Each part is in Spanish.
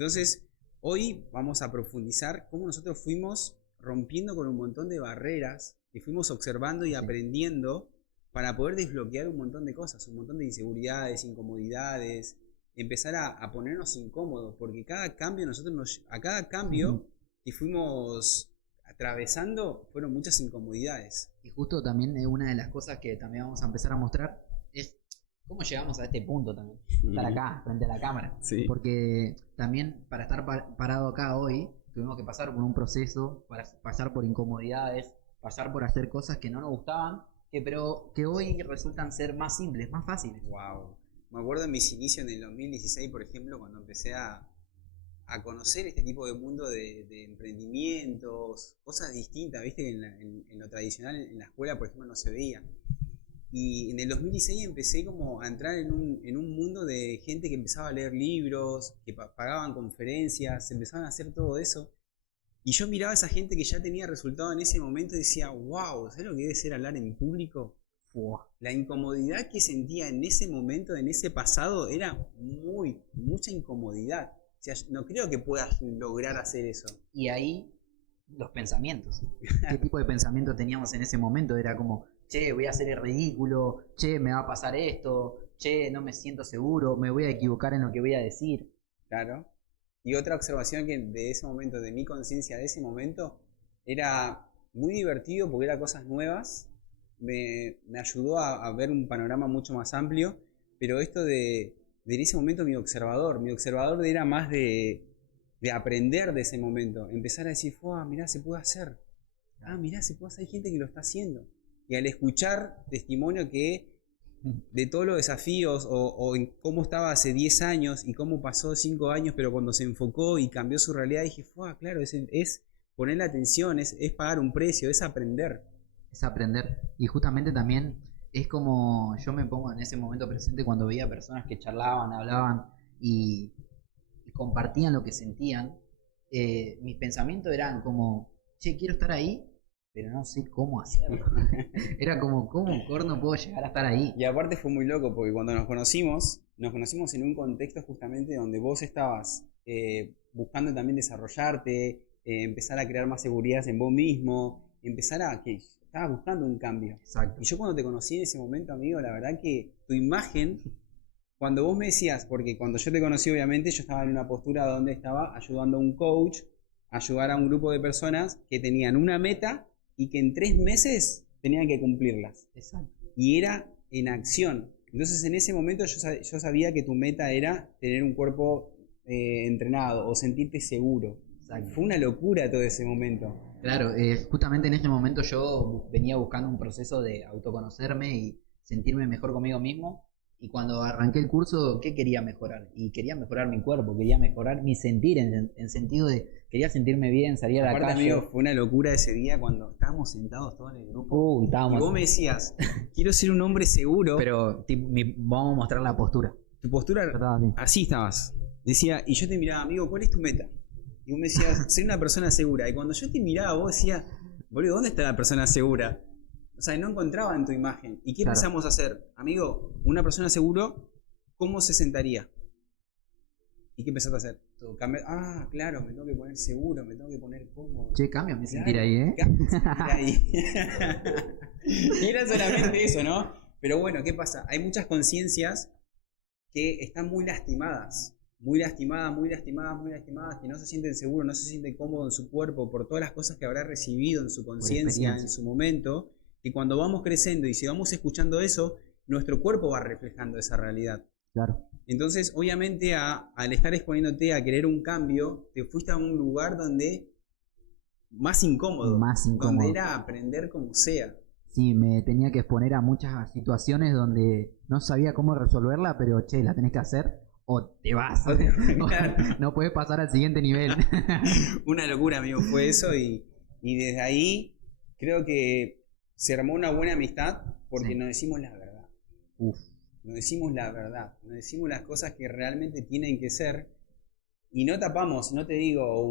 Entonces, hoy vamos a profundizar cómo nosotros fuimos rompiendo con un montón de barreras que fuimos observando y aprendiendo para poder desbloquear un montón de cosas, un montón de inseguridades, incomodidades, empezar a ponernos incómodos, porque cada cambio a cada cambio que fuimos atravesando fueron muchas incomodidades. Y justo también una de las cosas que también vamos a empezar a mostrar es cómo llegamos a este punto también. Estar acá, frente a la cámara. Sí. Porque también para estar parado acá hoy, tuvimos que pasar por un proceso, pasar por incomodidades, pasar por hacer cosas que no nos gustaban, pero que hoy resultan ser más simples, más fáciles. Wow. Me acuerdo en mis inicios en el 2016, por ejemplo, cuando empecé a conocer este tipo de mundo de emprendimientos, cosas distintas, viste, que en lo tradicional en la escuela, por ejemplo, no se veía. Y en el 2016 empecé como a entrar en un mundo de gente que empezaba a leer libros, que pagaban conferencias, empezaban a hacer todo eso. Y yo miraba a esa gente que ya tenía resultado en ese momento y decía, wow, ¿sabes lo que debe ser hablar en público? La incomodidad que sentía en ese momento, en ese pasado, era mucha incomodidad. O sea, no creo que puedas lograr hacer eso. Y ahí los pensamientos. ¿Qué tipo de pensamiento teníamos en ese momento? Era como, che, voy a hacer el ridículo, che, me va a pasar esto, che, no me siento seguro, me voy a equivocar en lo que voy a decir. Claro. Y otra observación que de ese momento, de mi conciencia de ese momento, era muy divertido porque eran cosas nuevas. Me ayudó a ver un panorama mucho más amplio, pero esto de en ese momento mi observador era más de aprender de ese momento, empezar a decir, mirá, se puede hacer, mirá, se puede hacer, hay gente que lo está haciendo. Y al escuchar testimonio de todos los desafíos o en cómo estaba hace 10 años y cómo pasó 5 años, pero cuando se enfocó y cambió su realidad, dije, claro, es poner la atención, es pagar un precio, es aprender. Es aprender. Y justamente también es como yo me pongo en ese momento presente cuando veía personas que charlaban, hablaban y compartían lo que sentían. Mis pensamientos eran como, che, quiero estar ahí, pero no sé cómo hacerlo. Era como, ¿cómo corno puedo llegar a estar ahí? Y aparte fue muy loco porque cuando nos conocimos en un contexto justamente donde vos estabas buscando también desarrollarte, empezar a crear más seguridad en vos mismo, empezar a que estabas buscando un cambio. Exacto. Y yo cuando te conocí en ese momento, amigo, la verdad que tu imagen, cuando vos me decías, porque cuando yo te conocí obviamente yo estaba en una postura donde estaba ayudando a un coach, ayudar a un grupo de personas que tenían una meta y que en 3 meses tenían que cumplirlas. Exacto. Y era en acción. Entonces en ese momento yo sabía que tu meta era tener un cuerpo entrenado o sentirte seguro. Exacto. Fue una locura todo ese momento. Claro, justamente en ese momento yo venía buscando un proceso de autoconocerme y sentirme mejor conmigo mismo. Y cuando arranqué el curso, ¿qué quería mejorar? Y quería mejorar mi cuerpo, quería mejorar mi sentir, en sentido de, quería sentirme bien, salir a la calle. Amigo, fue una locura ese día cuando estábamos sentados todos en el grupo. Y vos me decías, quiero ser un hombre seguro. Pero vamos a mostrar la postura. Tu postura, así estabas. Decía, y yo te miraba, amigo, ¿cuál es tu meta? Y vos me decías, ser una persona segura. Y cuando yo te miraba, vos decías, boludo, ¿dónde está la persona segura? O sea, no encontraba en tu imagen. ¿Y qué empezamos a hacer? Amigo, una persona seguro, ¿cómo se sentaría? ¿Y qué empezaste a hacer? Todo claro, me tengo que poner seguro, me tengo que poner cómodo. Che, cambia mi sentir ahí, ¿eh? Y era solamente eso, ¿no? Pero bueno, ¿qué pasa? Hay muchas conciencias que están muy lastimadas, que no se sienten seguros, no se sienten cómodos en su cuerpo por todas las cosas que habrá recibido en su conciencia, en su momento. Y cuando vamos creciendo y si vamos escuchando eso, nuestro cuerpo va reflejando esa realidad. Claro. Entonces, obviamente, al estar exponiéndote a querer un cambio, te fuiste a un lugar donde más incómodo, donde era aprender como sea. Sí, me tenía que exponer a muchas situaciones donde no sabía cómo resolverla, pero che, la tenés que hacer o te vas. No puedes pasar al siguiente nivel. Una locura, amigo, fue eso y desde ahí creo que se armó una buena amistad porque nos decimos la verdad. Nos decimos la verdad, nos decimos las cosas que realmente tienen que ser y no tapamos, no te digo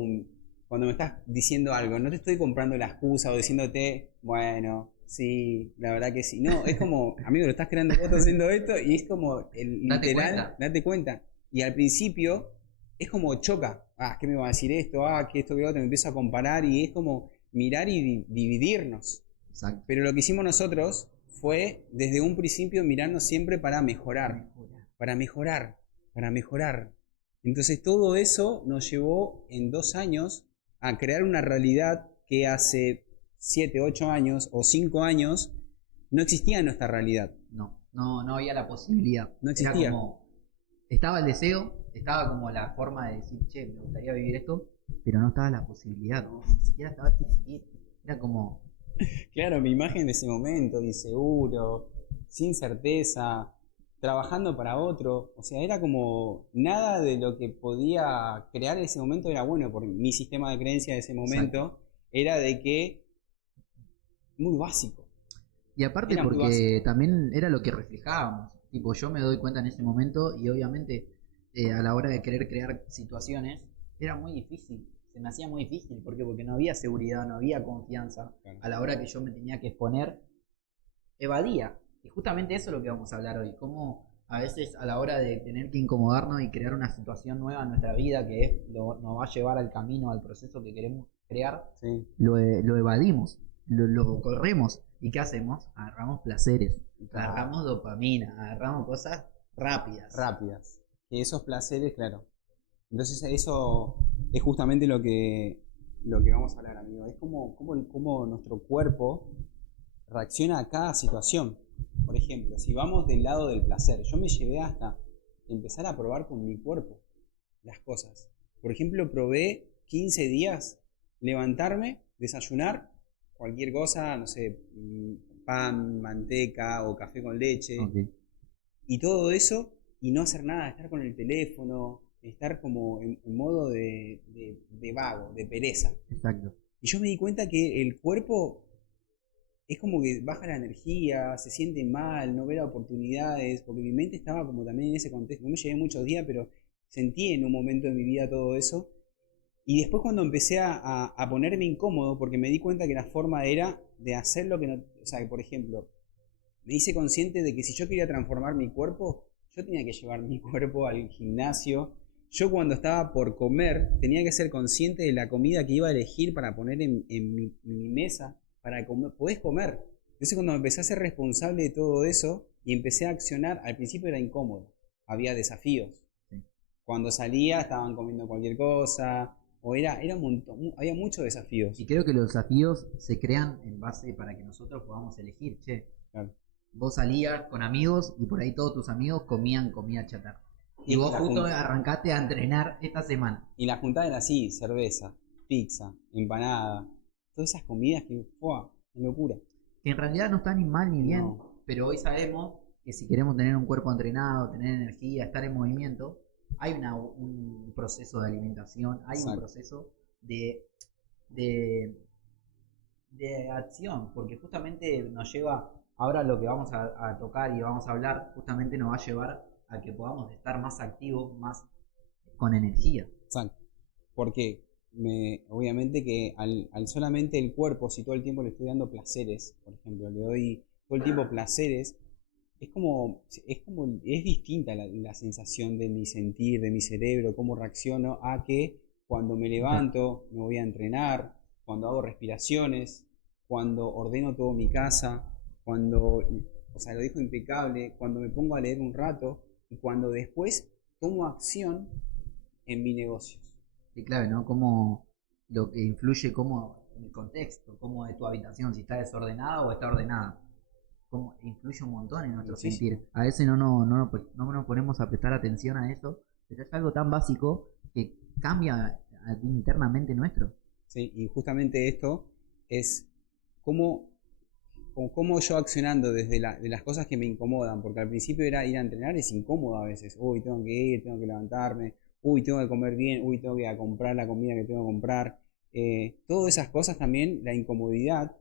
cuando me estás diciendo algo, no te estoy comprando la excusa o diciéndote, bueno, sí, la verdad que sí. No, es como, amigo, lo estás creando vos haciendo esto y es como literal, date cuenta. Y al principio es como choca. ¿Qué me va a decir esto? Que esto, que lo otro. Me empiezo a comparar y es como mirar y dividirnos. Exacto. Pero lo que hicimos nosotros fue, desde un principio, mirarnos siempre para mejorar. Para mejorar. Para mejorar. Entonces todo eso nos llevó en 2 años a crear una realidad que hace 7, 8 años o 5 años no existía en nuestra realidad. No había la posibilidad. No existía. Era como, estaba el deseo, estaba como la forma de decir, che, me gustaría vivir esto, pero no estaba la posibilidad, ni siquiera estaba existir. Era como... Claro, mi imagen de ese momento, inseguro, sin certeza, trabajando para otro. O sea, era como nada de lo que podía crear en ese momento era bueno, porque mi sistema de creencia de ese momento Exacto. era de que muy básico. Y aparte Era muy porque básico. también era lo que reflejábamos. Tipo, yo me doy cuenta en ese momento y obviamente a la hora de querer crear situaciones era muy difícil. Se me hacía muy difícil. ¿Por qué? Porque no había seguridad, no había confianza. Claro. A la hora que yo me tenía que exponer, evadía. Y justamente eso es lo que vamos a hablar hoy. Cómo a veces a la hora de tener que incomodarnos y crear una situación nueva en nuestra vida que nos va a llevar al camino, al proceso que queremos crear, Sí. lo evadimos, lo corremos. ¿Y qué hacemos? Agarramos placeres, Claro. agarramos dopamina, agarramos cosas rápidas. Rápidas. Y esos placeres, claro. Entonces eso es justamente lo que vamos a hablar, amigo. Es como nuestro cuerpo reacciona a cada situación. Por ejemplo, si vamos del lado del placer, yo me llevé hasta empezar a probar con mi cuerpo las cosas. Por ejemplo, probé 15 días levantarme, desayunar, cualquier cosa, no sé, pan, manteca o café con leche, Okay. y todo eso, y no hacer nada, estar con el teléfono, estar como en modo de vago, de pereza. Exacto. Y yo me di cuenta que el cuerpo es como que baja la energía, se siente mal, no ve oportunidades, porque mi mente estaba como también en ese contexto. No me llevé muchos días, pero sentí en un momento de mi vida todo eso. Y después cuando empecé a ponerme incómodo, porque me di cuenta que la forma era de hacer lo que no... O sea, que por ejemplo, me hice consciente de que si yo quería transformar mi cuerpo, yo tenía que llevar mi cuerpo al gimnasio. Yo cuando estaba por comer, tenía que ser consciente de la comida que iba a elegir para poner en mi mesa, para comer. Podés comer. Entonces cuando me empecé a ser responsable de todo eso y empecé a accionar, al principio era incómodo. Había desafíos. Sí. Cuando salía estaban comiendo cualquier cosa, o era un montón, había muchos desafíos. Y creo que los desafíos se crean en base para que nosotros podamos elegir, che. Claro. Vos salías con amigos y por ahí todos tus amigos comían comida chatarra. Y vos la justo jun- arrancaste a entrenar esta semana. Y la juntada era así, cerveza, pizza, empanada, todas esas comidas que, ¡fua! ¡Qué locura! Que en realidad no está ni mal ni bien, No, pero hoy sabemos que si queremos tener un cuerpo entrenado, tener energía, estar en movimiento, hay un proceso de alimentación, hay un exacto. proceso de, de, de acción, porque justamente nos lleva, ahora lo que vamos a tocar y vamos a hablar, justamente nos va a llevar a que podamos estar más activos, más con energía. Exacto. Porque obviamente que al solamente el cuerpo, si todo el tiempo le estoy dando placeres, por ejemplo, le doy todo el tiempo placeres, es distinta la sensación de mi sentir, de mi cerebro, cómo reacciono a que cuando me levanto, me voy a entrenar, cuando hago respiraciones, cuando ordeno todo mi casa, cuando, o sea, lo dejo impecable, cuando me pongo a leer un rato y cuando después tomo acción en mi negocio. Y clave, ¿no? Cómo lo que influye, cómo en el contexto, cómo es tu habitación, si está desordenada o está ordenada. Cómo influye un montón en nuestro Muchísimo. sentir. A veces no nos ponemos a prestar atención a eso, pero es algo tan básico que cambia internamente nuestro. ¿Sí? Y justamente esto es cómo, cómo yo accionando desde de las cosas que me incomodan, porque al principio era ir a entrenar, es incómodo a veces. Uy, tengo que ir, tengo que levantarme, uy, tengo que comer bien, uy, tengo que ir a comprar la comida que tengo que comprar. Todas esas cosas también, la incomodidad,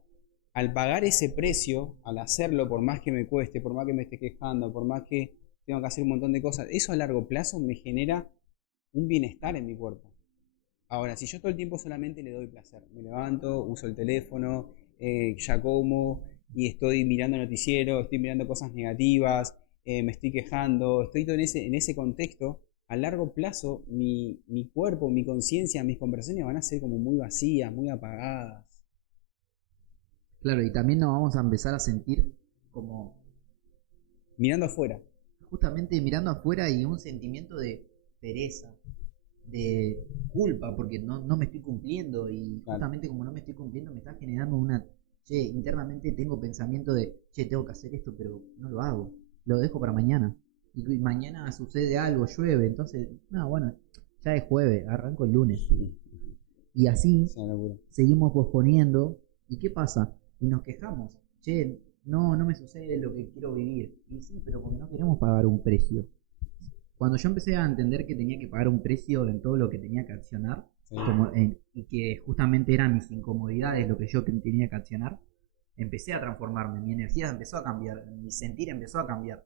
al pagar ese precio, al hacerlo, por más que me cueste, por más que me esté quejando, por más que tengo que hacer un montón de cosas, eso a largo plazo me genera un bienestar en mi cuerpo. Ahora, si yo todo el tiempo solamente le doy placer, me levanto, uso el teléfono, ya como y estoy mirando noticiero, estoy mirando cosas negativas, me estoy quejando, estoy todo en ese contexto, a largo plazo mi cuerpo, mi conciencia, mis conversaciones van a ser como muy vacías, muy apagadas. Claro, y también nos vamos a empezar a sentir como Mirando afuera. justamente mirando afuera y un sentimiento de pereza, de culpa, porque no me estoy cumpliendo y Claro. justamente como no me estoy cumpliendo me está generando internamente tengo pensamiento de, tengo que hacer esto, pero no lo hago, lo dejo para mañana. Y mañana sucede algo, llueve, entonces, no, bueno, ya es jueves, arranco el lunes. Y así Es una locura. seguimos posponiendo. ¿Y qué pasa? Y nos quejamos. No me sucede lo que quiero vivir. Y sí, pero porque no queremos pagar un precio. Cuando yo empecé a entender que tenía que pagar un precio en todo lo que tenía que accionar, Sí. y que justamente eran mis incomodidades lo que yo tenía que accionar, empecé a transformarme, mi energía empezó a cambiar, mi sentir empezó a cambiar.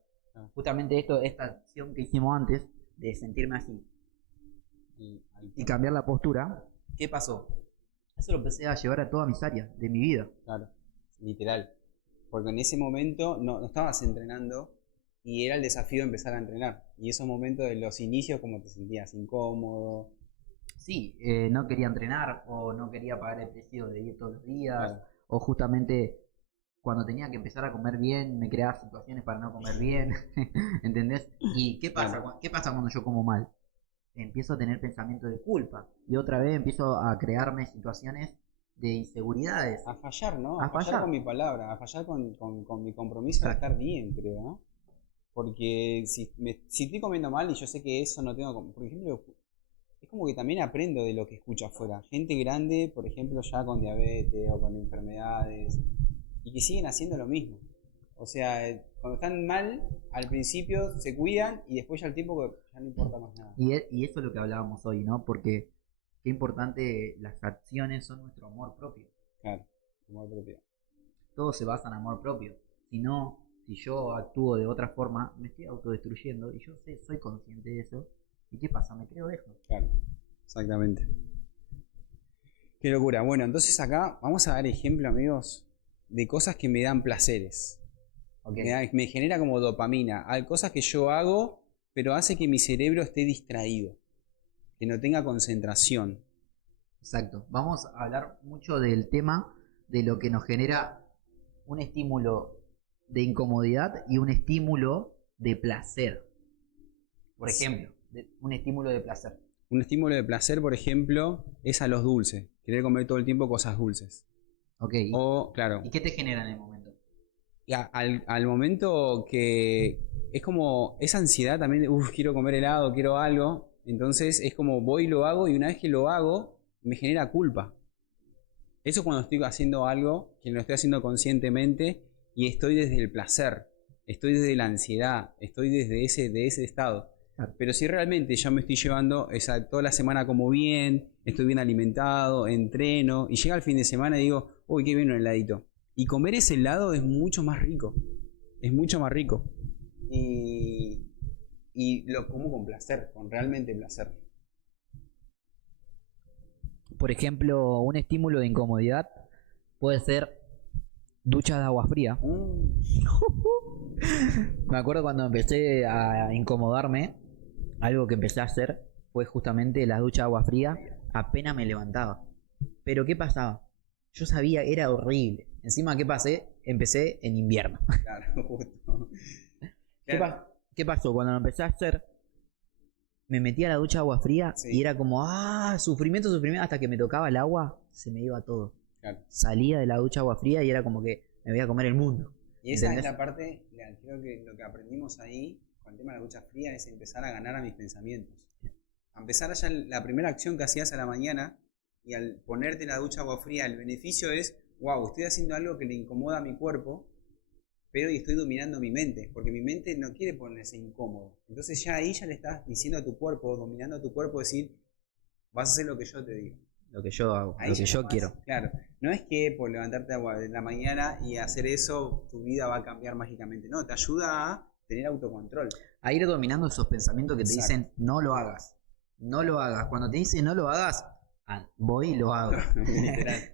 Justamente esta acción que hicimos antes, de sentirme así y cambiar la postura, ¿qué pasó? Eso lo empecé a llevar a todas mis áreas de mi vida. Claro, literal. Porque en ese momento no estabas entrenando y era el desafío de empezar a entrenar. Y esos momentos de los inicios, como te sentías incómodo. Sí, no quería entrenar o no quería pagar el precio de ir todos los días, Claro. o justamente cuando tenía que empezar a comer bien me creaba situaciones para no comer bien, ¿entendés? ¿Y qué pasa? Claro. ¿Qué pasa cuando yo como mal? Empiezo a tener pensamiento de culpa y otra vez empiezo a crearme situaciones de inseguridades. A fallar, ¿no? A A fallar fallar. con mi palabra, a fallar con mi compromiso de Exacto. estar bien, creo, ¿no? Porque si estoy comiendo mal y yo sé que eso no tengo, por ejemplo, es como que también aprendo de lo que escucho afuera. Gente grande, por ejemplo, ya con diabetes o con enfermedades, y que siguen haciendo lo mismo. O sea, cuando están mal, al principio se cuidan y después ya al tiempo ya no importa más nada. Y eso es lo que hablábamos hoy, ¿no? Porque qué importante las acciones son nuestro amor propio. Claro, amor propio. Todo se basa en amor propio. Si yo actúo de otra forma, me estoy autodestruyendo y yo soy consciente de eso. ¿Y qué pasa? Me creo eso. Claro, exactamente. Qué locura. Bueno, entonces acá vamos a dar ejemplo, amigos, de cosas que me dan placeres. Okay. Me genera como dopamina. Hay cosas que yo hago, pero hace que mi cerebro esté distraído, que no tenga concentración. Exacto. Vamos a hablar mucho del tema de lo que nos genera un estímulo de incomodidad y un estímulo de placer. Por ejemplo, un estímulo de placer. Un estímulo de placer, por ejemplo, es a los dulces. Querer comer todo el tiempo cosas dulces. Ok. O, claro. ¿Y qué te genera en el momento? Al momento que es como esa ansiedad también de, quiero comer helado, quiero algo. Entonces es como voy y lo hago y una vez que lo hago me genera culpa. Eso es cuando estoy haciendo algo que lo estoy haciendo conscientemente y estoy desde el placer, estoy desde la ansiedad, estoy desde ese estado. Pero si realmente ya me estoy llevando toda la semana como bien, estoy bien alimentado, entreno y llega el fin de semana y digo, uy, qué bien un heladito. Y comer ese helado es mucho más rico, es mucho más rico. Y lo como con placer, con realmente placer. Por ejemplo, un estímulo de incomodidad puede ser duchas de agua fría. Me acuerdo cuando empecé a incomodarme, algo que empecé a hacer fue justamente la ducha de agua fría, apenas me levantaba. Pero ¿qué pasaba? Yo sabía, era horrible. Encima, ¿qué pasé? Empecé en invierno. Claro, justo. Claro. ¿Qué pasó? Cuando lo empecé a hacer, me metí a la ducha de agua fría Sí. y era como, sufrimiento, hasta que me tocaba el agua, se me iba todo. Claro. Salía de la ducha de agua fría y era como que me voy a comer el mundo. Y esa ¿entendés? es la parte, creo que lo que aprendimos ahí con el tema de la ducha fría es empezar a ganar a mis pensamientos. A empezar ya la primera acción que hacías a la mañana y al ponerte la ducha agua fría, el beneficio es, wow, estoy haciendo algo que le incomoda a mi cuerpo, pero estoy dominando mi mente, porque mi mente no quiere ponerse incómodo. Entonces ya ahí ya le estás diciendo a tu cuerpo, dominando a tu cuerpo, decir, vas a hacer lo que yo te digo. Lo que yo hago, Ahí lo que ya yo quiero. Claro, no es que por levantarte en la mañana y hacer eso tu vida va a cambiar mágicamente, no, te ayuda a tener autocontrol. A ir dominando esos pensamientos que te Exacto. dicen, no lo hagas. No lo hagas. Cuando te dicen no lo hagas, voy y lo hago.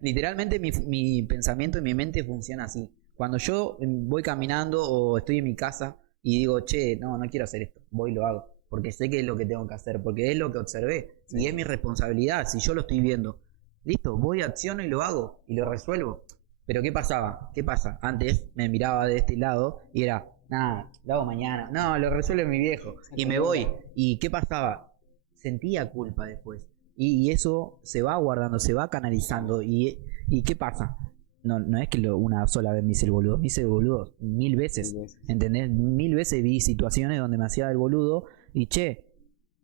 Literalmente mi pensamiento y mi mente funciona así. Cuando yo voy caminando o estoy en mi casa y digo, che, no quiero hacer esto, voy y lo hago. porque sé que es lo que tengo que hacer, porque es lo que observé, y es mi responsabilidad, si yo lo estoy viendo. Listo, voy, acciono y lo hago, y lo resuelvo. Pero ¿qué pasaba? ¿Qué pasa? Antes me miraba de este lado y era, nada, lo hago mañana, no, lo resuelve mi viejo, y me voy. ¿Y qué pasaba? Sentía culpa después. Y eso se va guardando, se va canalizando. ¿Y qué pasa? No es que una sola vez me hice el boludo, me hice el boludo 1000 veces, ¿entendés? 1000 veces vi situaciones donde me hacía el boludo y che,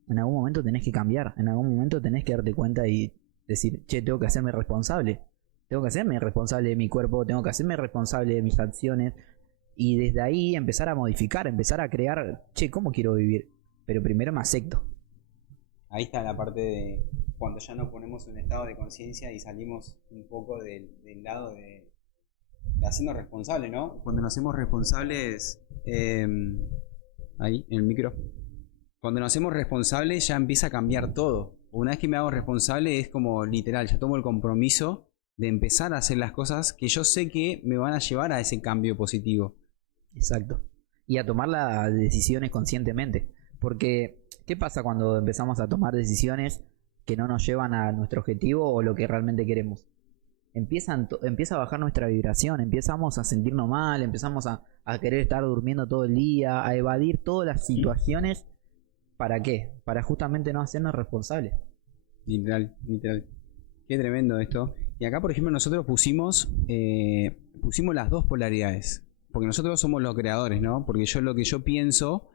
en algún momento tenés que cambiar, en algún momento tenés que darte cuenta y decir, che, tengo que hacerme responsable. Tengo que hacerme responsable de mi cuerpo, tengo que hacerme responsable de mis acciones y desde ahí empezar a modificar, empezar a crear, che, ¿cómo quiero vivir? Pero primero me acepto. Ahí está la parte de cuando ya nos ponemos en un estado de conciencia y salimos un poco del lado de hacernos responsables, ¿no? Cuando nos hacemos responsables, ahí, en el micro, cuando nos hacemos responsables ya empieza a cambiar todo. Una vez que me hago responsable es como literal, ya tomo el compromiso de empezar a hacer las cosas que yo sé que me van a llevar a ese cambio positivo. Exacto. Y a tomar las decisiones conscientemente. Porque, ¿qué pasa cuando empezamos a tomar decisiones que no nos llevan a nuestro objetivo o lo que realmente queremos? Empieza a bajar nuestra vibración, empezamos a sentirnos mal, empezamos a querer estar durmiendo todo el día, a evadir todas las situaciones. ¿Para qué? Para justamente no hacernos responsables. Literal. Qué tremendo esto. Y acá, por ejemplo, nosotros pusimos las dos polaridades. Porque nosotros somos los creadores, ¿no? Porque lo que yo pienso,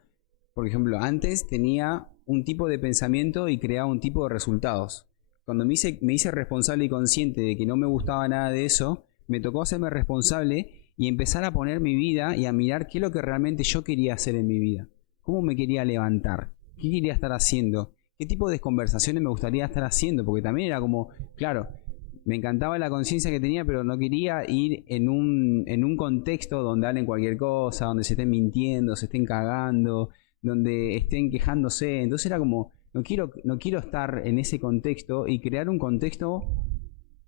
por ejemplo, antes tenía un tipo de pensamiento y creaba un tipo de resultados. Cuando me hice responsable y consciente de que no me gustaba nada de eso, me tocó hacerme responsable y empezar a poner mi vida y a mirar qué es lo que realmente yo quería hacer en mi vida. ¿Cómo me quería levantar? ¿Qué quería estar haciendo? ¿Qué tipo de conversaciones me gustaría estar haciendo? Porque también era como, claro, me encantaba la conciencia que tenía, pero no quería ir en un contexto donde hablen cualquier cosa, donde se estén mintiendo, se estén cagando, donde estén quejándose. Entonces era como, no quiero estar en ese contexto y crear un contexto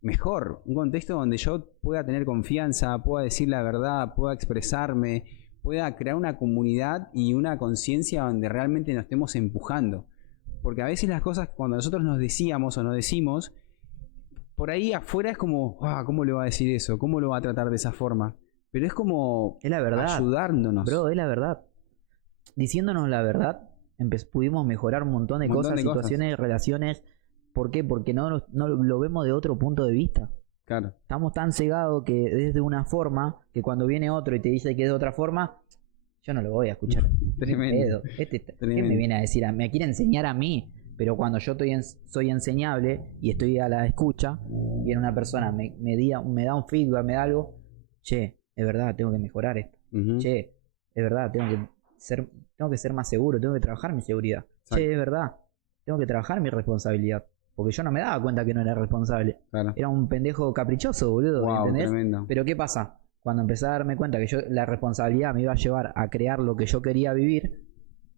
mejor, un contexto donde yo pueda tener confianza, pueda decir la verdad, pueda expresarme, pueda crear una comunidad y una conciencia donde realmente nos estemos empujando. Porque a veces las cosas, cuando nosotros nos decíamos o nos decimos, por ahí afuera es como, ¿cómo le va a decir eso? ¿Cómo lo va a tratar de esa forma? Pero es como es la verdad, ayudándonos. Bro, es la verdad. Diciéndonos la verdad, pudimos mejorar un montón de cosas, situaciones, relaciones. ¿Por qué? Porque no lo vemos de otro punto de vista. Claro. Estamos tan cegados que es de una forma que cuando viene otro y te dice que es de otra forma, yo no lo voy a escuchar. Tremendo. ¿Qué me viene a decir? Me quiere enseñar a mí, pero cuando yo soy enseñable y estoy a la escucha, viene una persona, me da un feedback, me da algo, che, es verdad, tengo que mejorar esto. Che, es verdad, tengo que ser más seguro, tengo que trabajar mi seguridad. Exacto. Che, es verdad, tengo que trabajar mi responsabilidad. Porque yo no me daba cuenta que no era responsable. Claro. Era un pendejo caprichoso, boludo. Wow, ¿entendés? Tremendo. Pero ¿qué pasa? Cuando empecé a darme cuenta que la responsabilidad me iba a llevar a crear lo que yo quería vivir,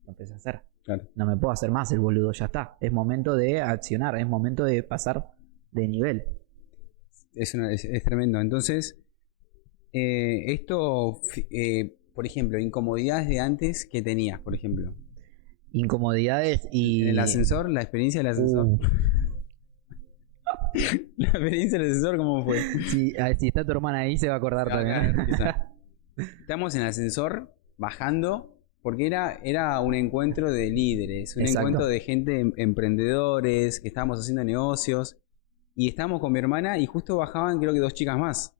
lo empecé a hacer. Claro. No me puedo hacer más el boludo, ya está. Es momento de accionar, es momento de pasar de nivel. Es tremendo. Entonces, por ejemplo, incomodidades de antes que tenías, por ejemplo. Incomodidades y... En el ascensor, la experiencia del ascensor. La experiencia del ascensor, ¿cómo fue? Si está tu hermana ahí, se va a acordar también. Estamos en el ascensor, bajando, porque era un encuentro de líderes, un Exacto. encuentro de gente, emprendedores, que estábamos haciendo negocios, y estábamos con mi hermana y justo bajaban creo que 2 chicas más.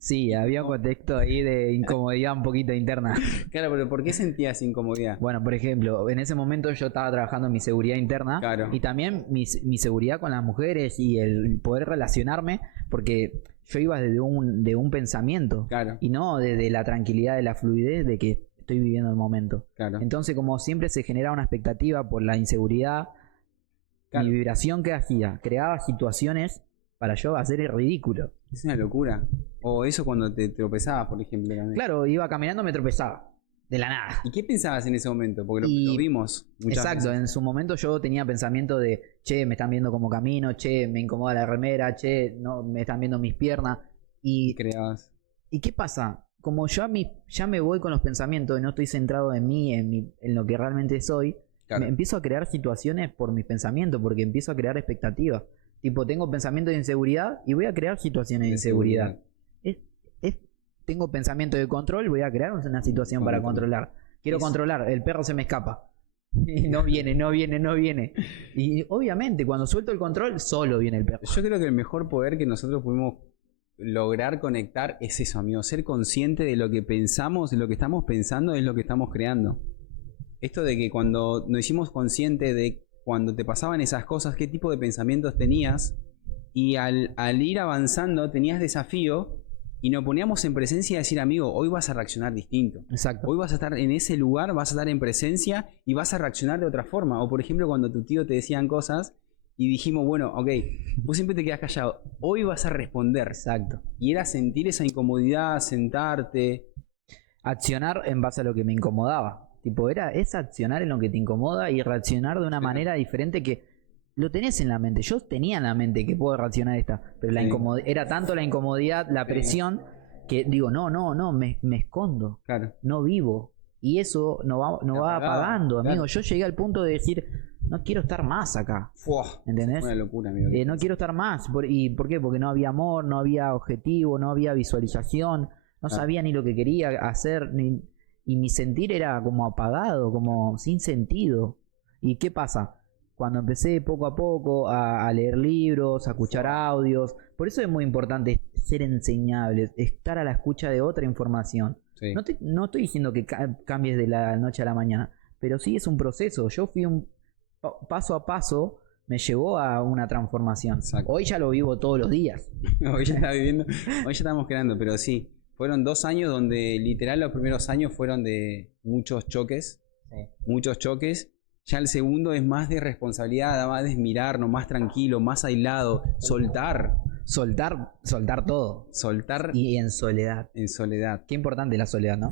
Sí, había un contexto ahí de incomodidad un poquito interna. Claro, pero ¿por qué sentías incomodidad? Bueno, por ejemplo, en ese momento yo estaba trabajando en mi seguridad interna. Claro. Y también mi seguridad con las mujeres y el poder relacionarme, porque yo iba desde un pensamiento. Claro. Y no desde la tranquilidad, de la fluidez de que estoy viviendo el momento. Claro. Entonces, como siempre se generaba una expectativa por la inseguridad, claro, mi vibración que hacía, creaba situaciones para yo hacer el ridículo. Es una locura. O eso cuando te tropezabas, por ejemplo. Claro, iba caminando, me tropezaba. De la nada. ¿Y qué pensabas en ese momento? Porque lo vimos muchas exacto, veces. En su momento yo tenía pensamiento de, che, me están viendo como camino, che, me incomoda la remera, che, no, me están viendo mis piernas. Y creabas. ¿Y qué pasa? Como yo ya me voy con los pensamientos y no estoy centrado en mí, en lo que realmente soy, Claro. Me empiezo a crear situaciones por mis pensamientos, porque empiezo a crear expectativas. Tipo, tengo pensamientos de inseguridad y voy a crear situaciones de inseguridad. Tengo pensamiento de control, voy a crear una situación para controlar. Quiero controlar, el perro se me escapa. Y no viene. Y obviamente, cuando suelto el control, solo viene el perro. Yo creo que el mejor poder que nosotros pudimos lograr conectar es eso, amigo. Ser consciente de lo que pensamos, de lo que estamos pensando, es lo que estamos creando. Esto de que cuando nos hicimos conscientes de cuando te pasaban esas cosas, qué tipo de pensamientos tenías, y al ir avanzando tenías desafío, y nos poníamos en presencia y decir, amigo, hoy vas a reaccionar distinto. Exacto. Hoy vas a estar en ese lugar, vas a estar en presencia y vas a reaccionar de otra forma. O por ejemplo, cuando tu tío te decían cosas y dijimos, bueno, ok, vos siempre te quedás callado, hoy vas a responder. Exacto. Y era sentir esa incomodidad, sentarte. Accionar en base a lo que me incomodaba. Tipo, es accionar en lo que te incomoda y reaccionar de una manera diferente que lo tenés en la mente. Yo tenía en la mente que puedo reaccionar a esta, pero era tanto la incomodidad, la presión, que digo, no, me escondo. Claro. No vivo. Y eso no va apagando, amigo. Yo llegué al punto de decir, no quiero estar más acá. ¿Entendés? Una locura, amigo. No quiero estar más. ¿Y por qué? Porque no había amor, no había objetivo, no había visualización, no sabía ni lo que quería hacer, y mi sentir era como apagado, como sin sentido. ¿Y qué pasa? Cuando empecé poco a poco a leer libros, a escuchar audios, por eso es muy importante ser enseñable, estar a la escucha de otra información. Sí. No estoy diciendo que cambies de la noche a la mañana, pero sí es un proceso. Yo fui paso a paso, me llevó a una transformación. Exacto. Hoy ya lo vivo todos los días. Hoy ya está viviendo, hoy ya estamos creando, pero sí, fueron 2 años donde literal los primeros años fueron de muchos choques, Ya el segundo es más de responsabilidad, más de mirarnos, más tranquilo, más aislado, soltar todo. Soltar y en soledad. En soledad. Qué importante la soledad, ¿no?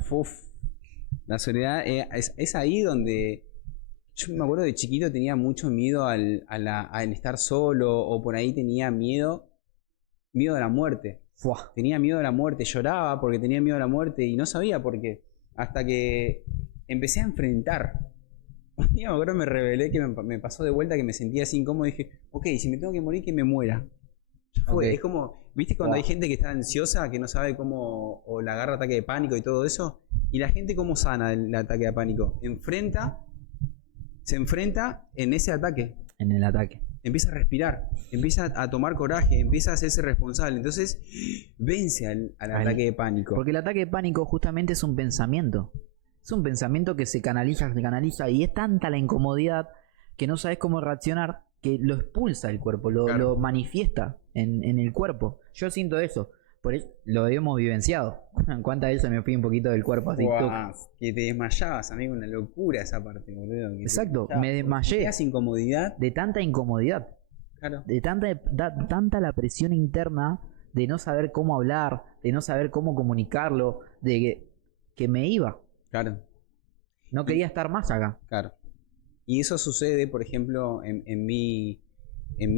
La soledad es ahí donde yo me acuerdo de chiquito tenía mucho miedo al estar solo, o por ahí tenía miedo de la muerte. Tenía miedo de la muerte, lloraba porque tenía miedo de la muerte y no sabía por qué. Hasta que empecé a enfrentar. Un día me acuerdo, me rebelé, que me pasó de vuelta, que me sentía así incómodo y dije, ok, si me tengo que morir, que me muera. Okay. Es como, ¿viste cuando hay gente que está ansiosa, que no sabe cómo, o le agarra ataque de pánico y todo eso? Y la gente, ¿cómo sana el ataque de pánico? Se enfrenta en ese ataque. En el ataque. Empieza a respirar, empieza a tomar coraje, empieza a hacerse responsable. Entonces, vence al ataque de pánico. Porque el ataque de pánico justamente es un pensamiento. Es un pensamiento que se canaliza, y es tanta la incomodidad que no sabes cómo reaccionar, que lo expulsa el cuerpo, lo manifiesta en el cuerpo. Yo siento eso, por eso lo hemos vivenciado. ¿Cuántas veces me fui un poquito del cuerpo así? Que te desmayabas, amigo, una locura esa parte, boludo. Exacto, me desmayé. Incomodidad. De tanta incomodidad. Claro. De tanta la presión interna de no saber cómo hablar, de no saber cómo comunicarlo, de que me iba. Claro. No quería estar más acá. Claro. Y eso sucede, por ejemplo, en mi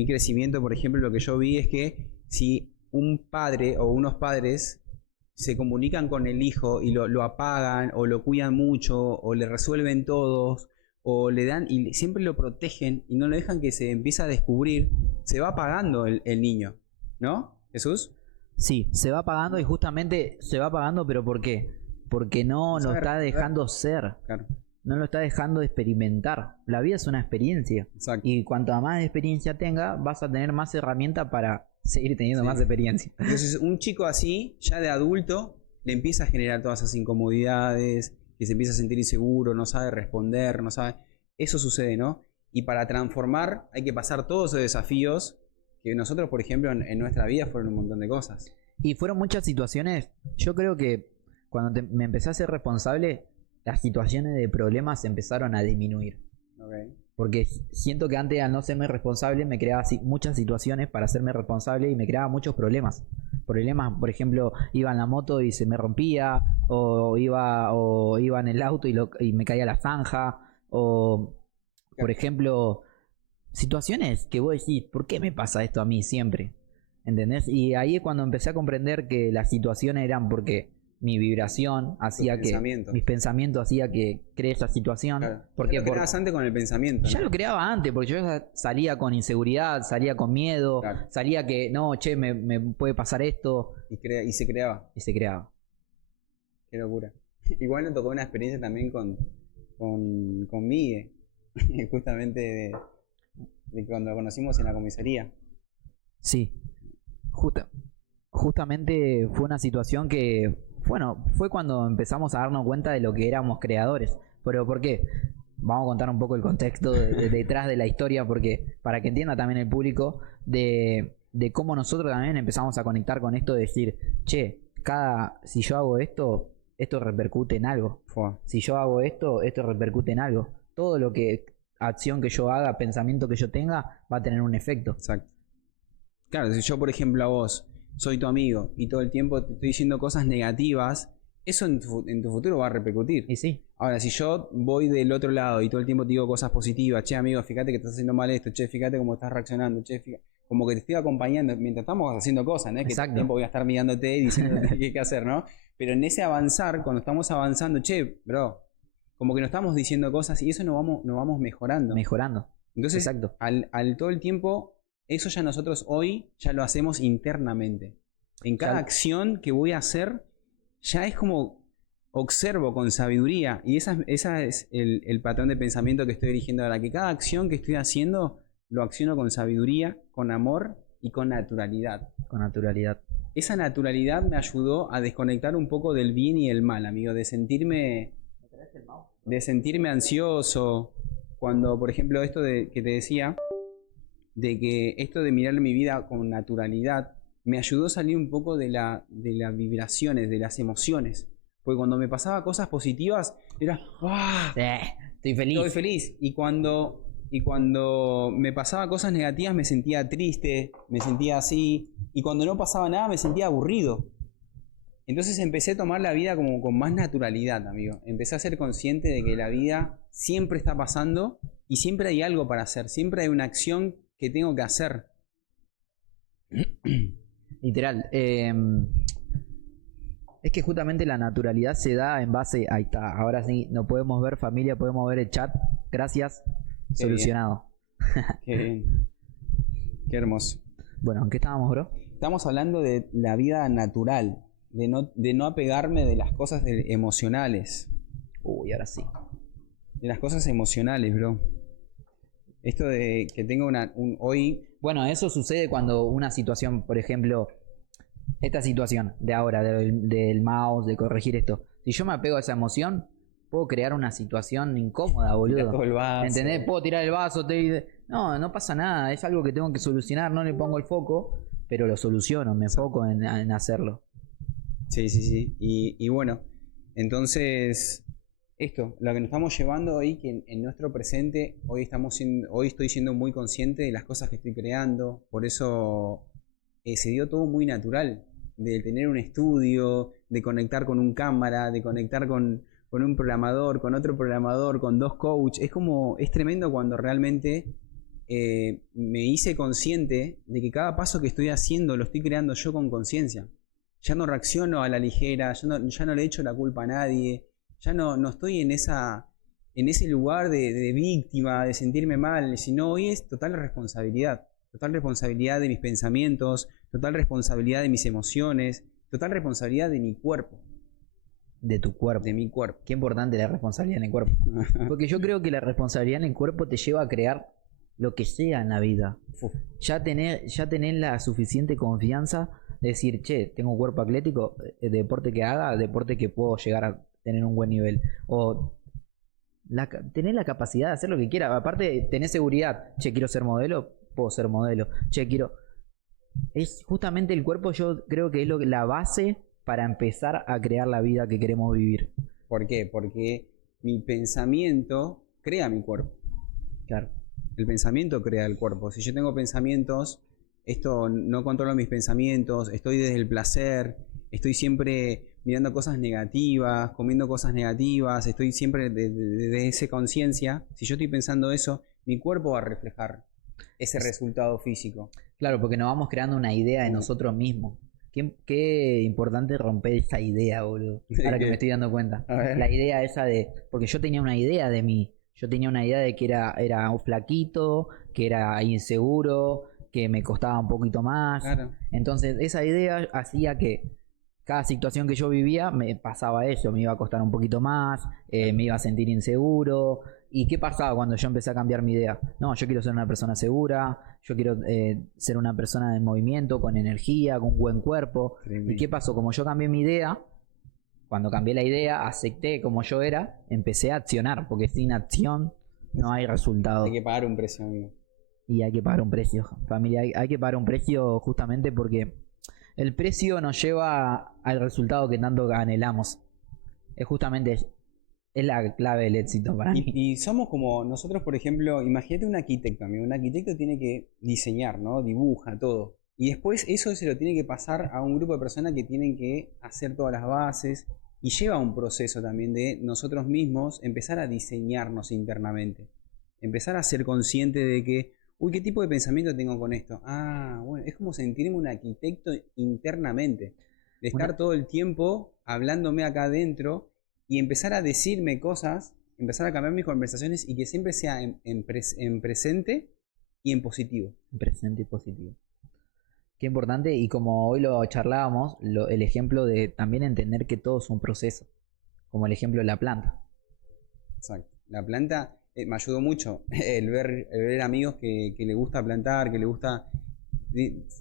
crecimiento, por ejemplo, lo que yo vi es que si un padre o unos padres se comunican con el hijo y lo apagan o lo cuidan mucho o le resuelven todos o le dan y siempre lo protegen y no lo dejan que se empiece a descubrir, se va apagando el niño, ¿no, Jesús? Sí, se va apagando y justamente se va apagando, pero ¿por qué? Porque no lo está dejando ser. Claro. No lo está dejando de experimentar. La vida es una experiencia. Exacto. Y cuanto más experiencia tenga, vas a tener más herramientas para seguir teniendo más experiencia. Entonces, un chico así, ya de adulto, le empieza a generar todas esas incomodidades, que se empieza a sentir inseguro, no sabe responder, no sabe. Eso sucede, ¿no? Y para transformar hay que pasar todos esos desafíos que nosotros, por ejemplo, en nuestra vida fueron un montón de cosas. Y fueron muchas situaciones. Yo creo que cuando me empecé a ser responsable, las situaciones de problemas empezaron a disminuir. Okay. Porque siento que antes, al no serme responsable, me creaba muchas situaciones para hacerme responsable y me creaba muchos problemas. Problemas, por ejemplo, iba en la moto y se me rompía, o iba en el auto y me caía la zanja, o por ejemplo, situaciones que vos decís, ¿por qué me pasa esto a mí siempre? ¿Entendés? Y ahí es cuando empecé a comprender que las situaciones eran porque mi vibración hacía que mis pensamientos hacía que cree esa situación. Claro. Porque ya lo creabas antes con el pensamiento, ¿no? Ya lo creaba antes, porque yo ya salía con inseguridad, salía con miedo, claro. salía que no, che, me puede pasar esto. Y se creaba. Y se creaba. Qué locura. Igual me tocó una experiencia también con Migue, justamente de cuando lo conocimos en la comisaría. Sí, justamente fue una situación que, bueno, fue cuando empezamos a darnos cuenta de lo que éramos creadores. Pero ¿por qué? Vamos a contar un poco el contexto detrás de la historia, porque para que entienda también el público de cómo nosotros también empezamos a conectar con esto de decir, che, si yo hago esto repercute en algo. Si yo hago esto repercute en algo. Todo lo que, acción que yo haga, pensamiento que yo tenga, va a tener un efecto. Exacto. Claro, si yo, por ejemplo, a vos soy tu amigo y todo el tiempo te estoy diciendo cosas negativas, eso en tu futuro va a repercutir. Y sí. Ahora, si yo voy del otro lado y todo el tiempo te digo cosas positivas, che, amigo, fíjate que estás haciendo mal esto, che, fíjate cómo estás reaccionando, che, como que te estoy acompañando mientras estamos haciendo cosas, ¿no? Que todo el tiempo voy a estar mirándote y diciéndote qué hay que hacer, ¿no? Pero en ese avanzar, cuando estamos avanzando, che, bro, como que nos estamos diciendo cosas y eso nos vamos mejorando. Entonces, exacto. Al todo el tiempo, eso ya nosotros hoy ya lo hacemos internamente. En cada acción que voy a hacer, ya es como observo con sabiduría. Y esa es el patrón de pensamiento que estoy dirigiendo ahora. Que cada acción que estoy haciendo, lo acciono con sabiduría, con amor y con naturalidad. Con naturalidad. Esa naturalidad me ayudó a desconectar un poco del bien y el mal, amigo. De sentirme ansioso. Cuando, por ejemplo, esto que te decía, de que esto de mirar mi vida con naturalidad, me ayudó a salir un poco de las vibraciones, de las emociones. Porque cuando me pasaba cosas positivas, era ¡ah! Estoy feliz. Estoy feliz. Y cuando me pasaba cosas negativas me sentía triste, me sentía así. Y cuando no pasaba nada me sentía aburrido. Entonces empecé a tomar la vida como con más naturalidad, amigo. Empecé a ser consciente de que la vida siempre está pasando y siempre hay algo para hacer. Siempre hay una acción que tengo que hacer. Literal. Es que justamente la naturalidad se da en base... Ahí está, ahora sí, no podemos ver familia, podemos ver el chat. Gracias. Qué solucionado. Qué bien. Qué hermoso. Bueno, ¿en qué estábamos, bro? Estamos hablando de la vida natural, de no apegarme de las cosas emocionales. Uy, ahora sí. De las cosas emocionales, bro. Esto de que tengo hoy... Bueno, eso sucede cuando una situación, por ejemplo, esta situación de ahora, del mouse, de corregir esto. Si yo me apego a esa emoción, puedo crear una situación incómoda, boludo. Todo el vaso. ¿Entendés? Puedo tirar el vaso, no pasa nada, es algo que tengo que solucionar, no le pongo el foco, pero lo soluciono, me enfoco en hacerlo. Sí. Y bueno, entonces, esto, lo que nos estamos llevando hoy, que en nuestro presente, hoy estoy siendo muy consciente de las cosas que estoy creando, por eso se dio todo muy natural, de tener un estudio, de conectar con un cámara, de conectar con un programador, con otro programador, con dos coaches. Es tremendo cuando realmente me hice consciente de que cada paso que estoy haciendo lo estoy creando yo con conciencia. Ya no reacciono a la ligera, ya no le echo la culpa a nadie, ya no estoy en ese lugar de víctima, de sentirme mal, sino hoy es total responsabilidad de mis pensamientos, total responsabilidad de mis emociones, total responsabilidad de mi cuerpo. De tu cuerpo. De mi cuerpo. Qué importante la responsabilidad en el cuerpo. Porque yo creo que la responsabilidad en el cuerpo te lleva a crear lo que sea en la vida. Ya tener la suficiente confianza de decir, che, tengo un cuerpo atlético, deporte que haga, deporte que puedo llegar a tener un buen nivel. O tener la capacidad de hacer lo que quiera. Aparte, tener seguridad. Che, quiero ser modelo, puedo ser modelo. Che, es justamente el cuerpo, yo creo que es la base para empezar a crear la vida que queremos vivir. ¿Por qué? Porque mi pensamiento crea mi cuerpo. Claro. El pensamiento crea el cuerpo. Si yo tengo pensamientos, no controlo mis pensamientos, estoy desde el placer, estoy siempre mirando cosas negativas, comiendo cosas negativas, estoy siempre desde esa conciencia. Si yo estoy pensando eso, mi cuerpo va a reflejar ese resultado físico. Claro, porque nos vamos creando una idea de nosotros mismos. Qué importante romper esa idea, boludo. Ahora que me estoy dando cuenta. La idea esa de... Porque yo tenía una idea de mí. Yo tenía una idea de que era un flaquito, que era inseguro, que me costaba un poquito más. Claro. Entonces esa idea hacía que cada situación que yo vivía me pasaba eso. Me iba a costar un poquito más, me iba a sentir inseguro. ¿Y qué pasaba cuando yo empecé a cambiar mi idea? No, yo quiero ser una persona segura, yo quiero ser una persona de movimiento, con energía, con un buen cuerpo. Tremendo. ¿Y qué pasó? Como yo cambié mi idea, cuando cambié la idea, acepté como yo era, empecé a accionar, porque sin acción no hay resultado. Hay que pagar un precio, amigo. Y hay que pagar un precio, familia, hay que pagar un precio justamente porque el precio nos lleva al resultado que tanto anhelamos. Es justamente... Es la clave del éxito para mí. Y somos como nosotros, por ejemplo, imagínate un arquitecto, amigo. Un arquitecto tiene que diseñar, ¿no? Dibuja todo. Y después eso se lo tiene que pasar a un grupo de personas que tienen que hacer todas las bases. Y lleva un proceso también de nosotros mismos empezar a diseñarnos internamente. Empezar a ser consciente de que, uy, ¿qué tipo de pensamiento tengo con esto? Ah, bueno, es como sentirme un arquitecto internamente. De estar todo el tiempo hablándome acá adentro y empezar a decirme cosas, empezar a cambiar mis conversaciones y que siempre sea en presente y en positivo. En presente y positivo. Qué importante, y como hoy lo charlábamos, el ejemplo de también entender que todo es un proceso, como el ejemplo de la planta. Exacto. La planta me ayudó mucho el ver amigos que le gusta plantar, que le gusta,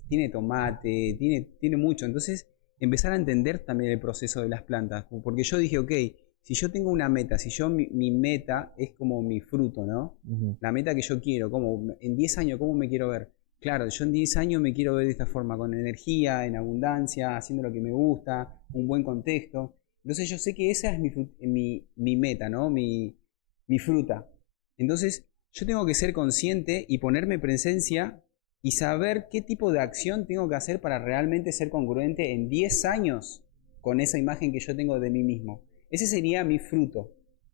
tiene tomate, tiene mucho. Entonces empezar a entender también el proceso de las plantas. Porque yo dije, ok, si yo tengo una meta, si yo mi meta es como mi fruto, ¿no? La meta que yo quiero, como en 10 años, ¿cómo me quiero ver? Claro, yo en 10 años me quiero ver de esta forma, con energía, en abundancia, haciendo lo que me gusta, un buen contexto. Entonces yo sé que esa es mi meta, ¿no? Mi fruta. Entonces yo tengo que ser consciente y ponerme presencia y saber qué tipo de acción tengo que hacer para realmente ser congruente en 10 años con esa imagen que yo tengo de mí mismo. Ese sería mi fruto.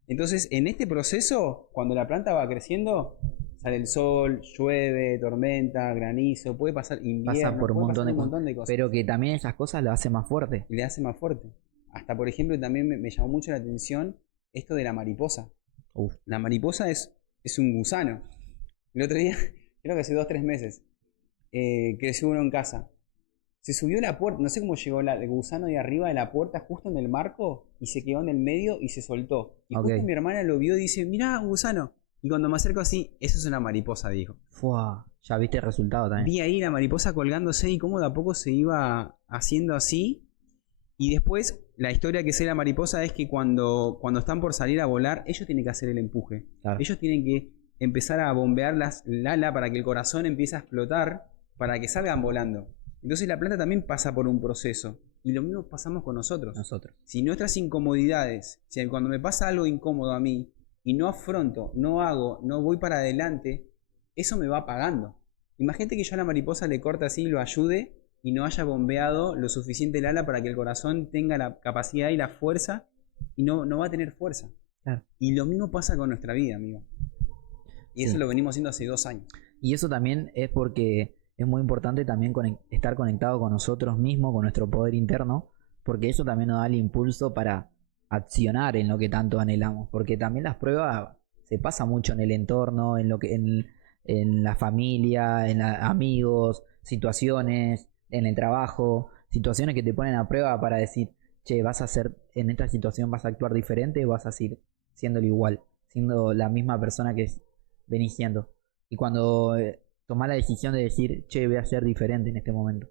Entonces, en este proceso, cuando la planta va creciendo, sale el sol, llueve, tormenta, granizo, puede pasar invierno, pasa por un puede montón pasar de cosas. Pero que también esas cosas lo hacen más fuerte. Y le hace más fuerte. Hasta, por ejemplo, también me llamó mucho la atención esto de la mariposa. La mariposa es un gusano. El otro día, creo que hace 2 o 3 meses, creció uno en casa. Se subió a la puerta, no sé cómo llegó el gusano de arriba de la puerta, justo en el marco, y se quedó en el medio y se soltó. Y justo mi hermana lo vio y dice, mirá, un gusano. Y cuando me acerco así, eso es una mariposa, dijo. Fua, ya viste el resultado también. Vi ahí la mariposa colgándose y cómo de a poco se iba haciendo así. Y después, la historia que sé de la mariposa es que cuando están por salir a volar, ellos tienen que hacer el empuje. Claro. Ellos tienen que empezar a bombear el ala para que el corazón empiece a explotar, para que salgan volando. Entonces la planta también pasa por un proceso. Y lo mismo pasamos con nosotros. Si nuestras incomodidades, si cuando me pasa algo incómodo a mí, y no afronto, no hago, no voy para adelante, eso me va apagando. Imagínate que yo a la mariposa le corte así y lo ayude, y no haya bombeado lo suficiente el ala para que el corazón tenga la capacidad y la fuerza, y no va a tener fuerza. Claro. Y lo mismo pasa con nuestra vida, amigo. Y eso lo venimos haciendo hace 2 años. Y eso también es porque es muy importante también estar conectado con nosotros mismos, con nuestro poder interno, porque eso también nos da el impulso para accionar en lo que tanto anhelamos. Porque también las pruebas se pasa mucho en el entorno, en la familia, en amigos, situaciones, en el trabajo, situaciones que te ponen a prueba para decir, che, en esta situación vas a actuar diferente o vas a seguir siéndolo igual, siendo la misma persona que venís siendo. Y cuando tomás la decisión de decir, che, voy a ser diferente en este momento.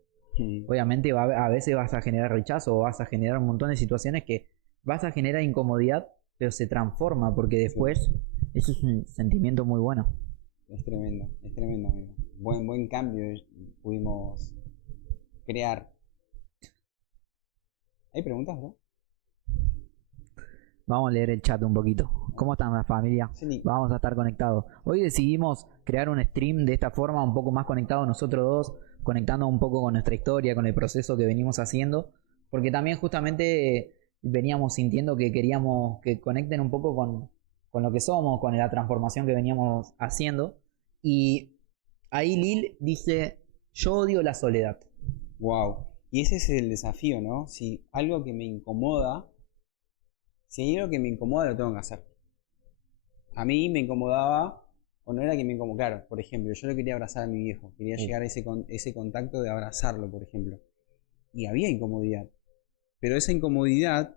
Obviamente a veces vas a generar rechazo o vas a generar un montón de situaciones que vas a generar incomodidad, pero se transforma porque después eso es un sentimiento muy bueno. Es tremendo, amigo. Buen cambio pudimos crear. ¿Hay preguntas, no? Vamos a leer el chat un poquito. ¿Cómo están la familia? Sí. Vamos a estar conectados. Hoy decidimos crear un stream de esta forma, un poco más conectados nosotros dos, conectando un poco con nuestra historia, con el proceso que venimos haciendo, porque también justamente veníamos sintiendo que queríamos que conecten un poco con lo que somos, con la transformación que veníamos haciendo. Y ahí Lil dice, yo odio la soledad. Wow. Y ese es el desafío, ¿no? Si algo que me incomoda, si hay algo que me incomoda, lo tengo que hacer. A mí me incomodaba, o no era que me incomodaba, claro, por ejemplo, yo lo quería abrazar a mi viejo, quería llegar a ese contacto de abrazarlo, por ejemplo. Y había incomodidad. Pero esa incomodidad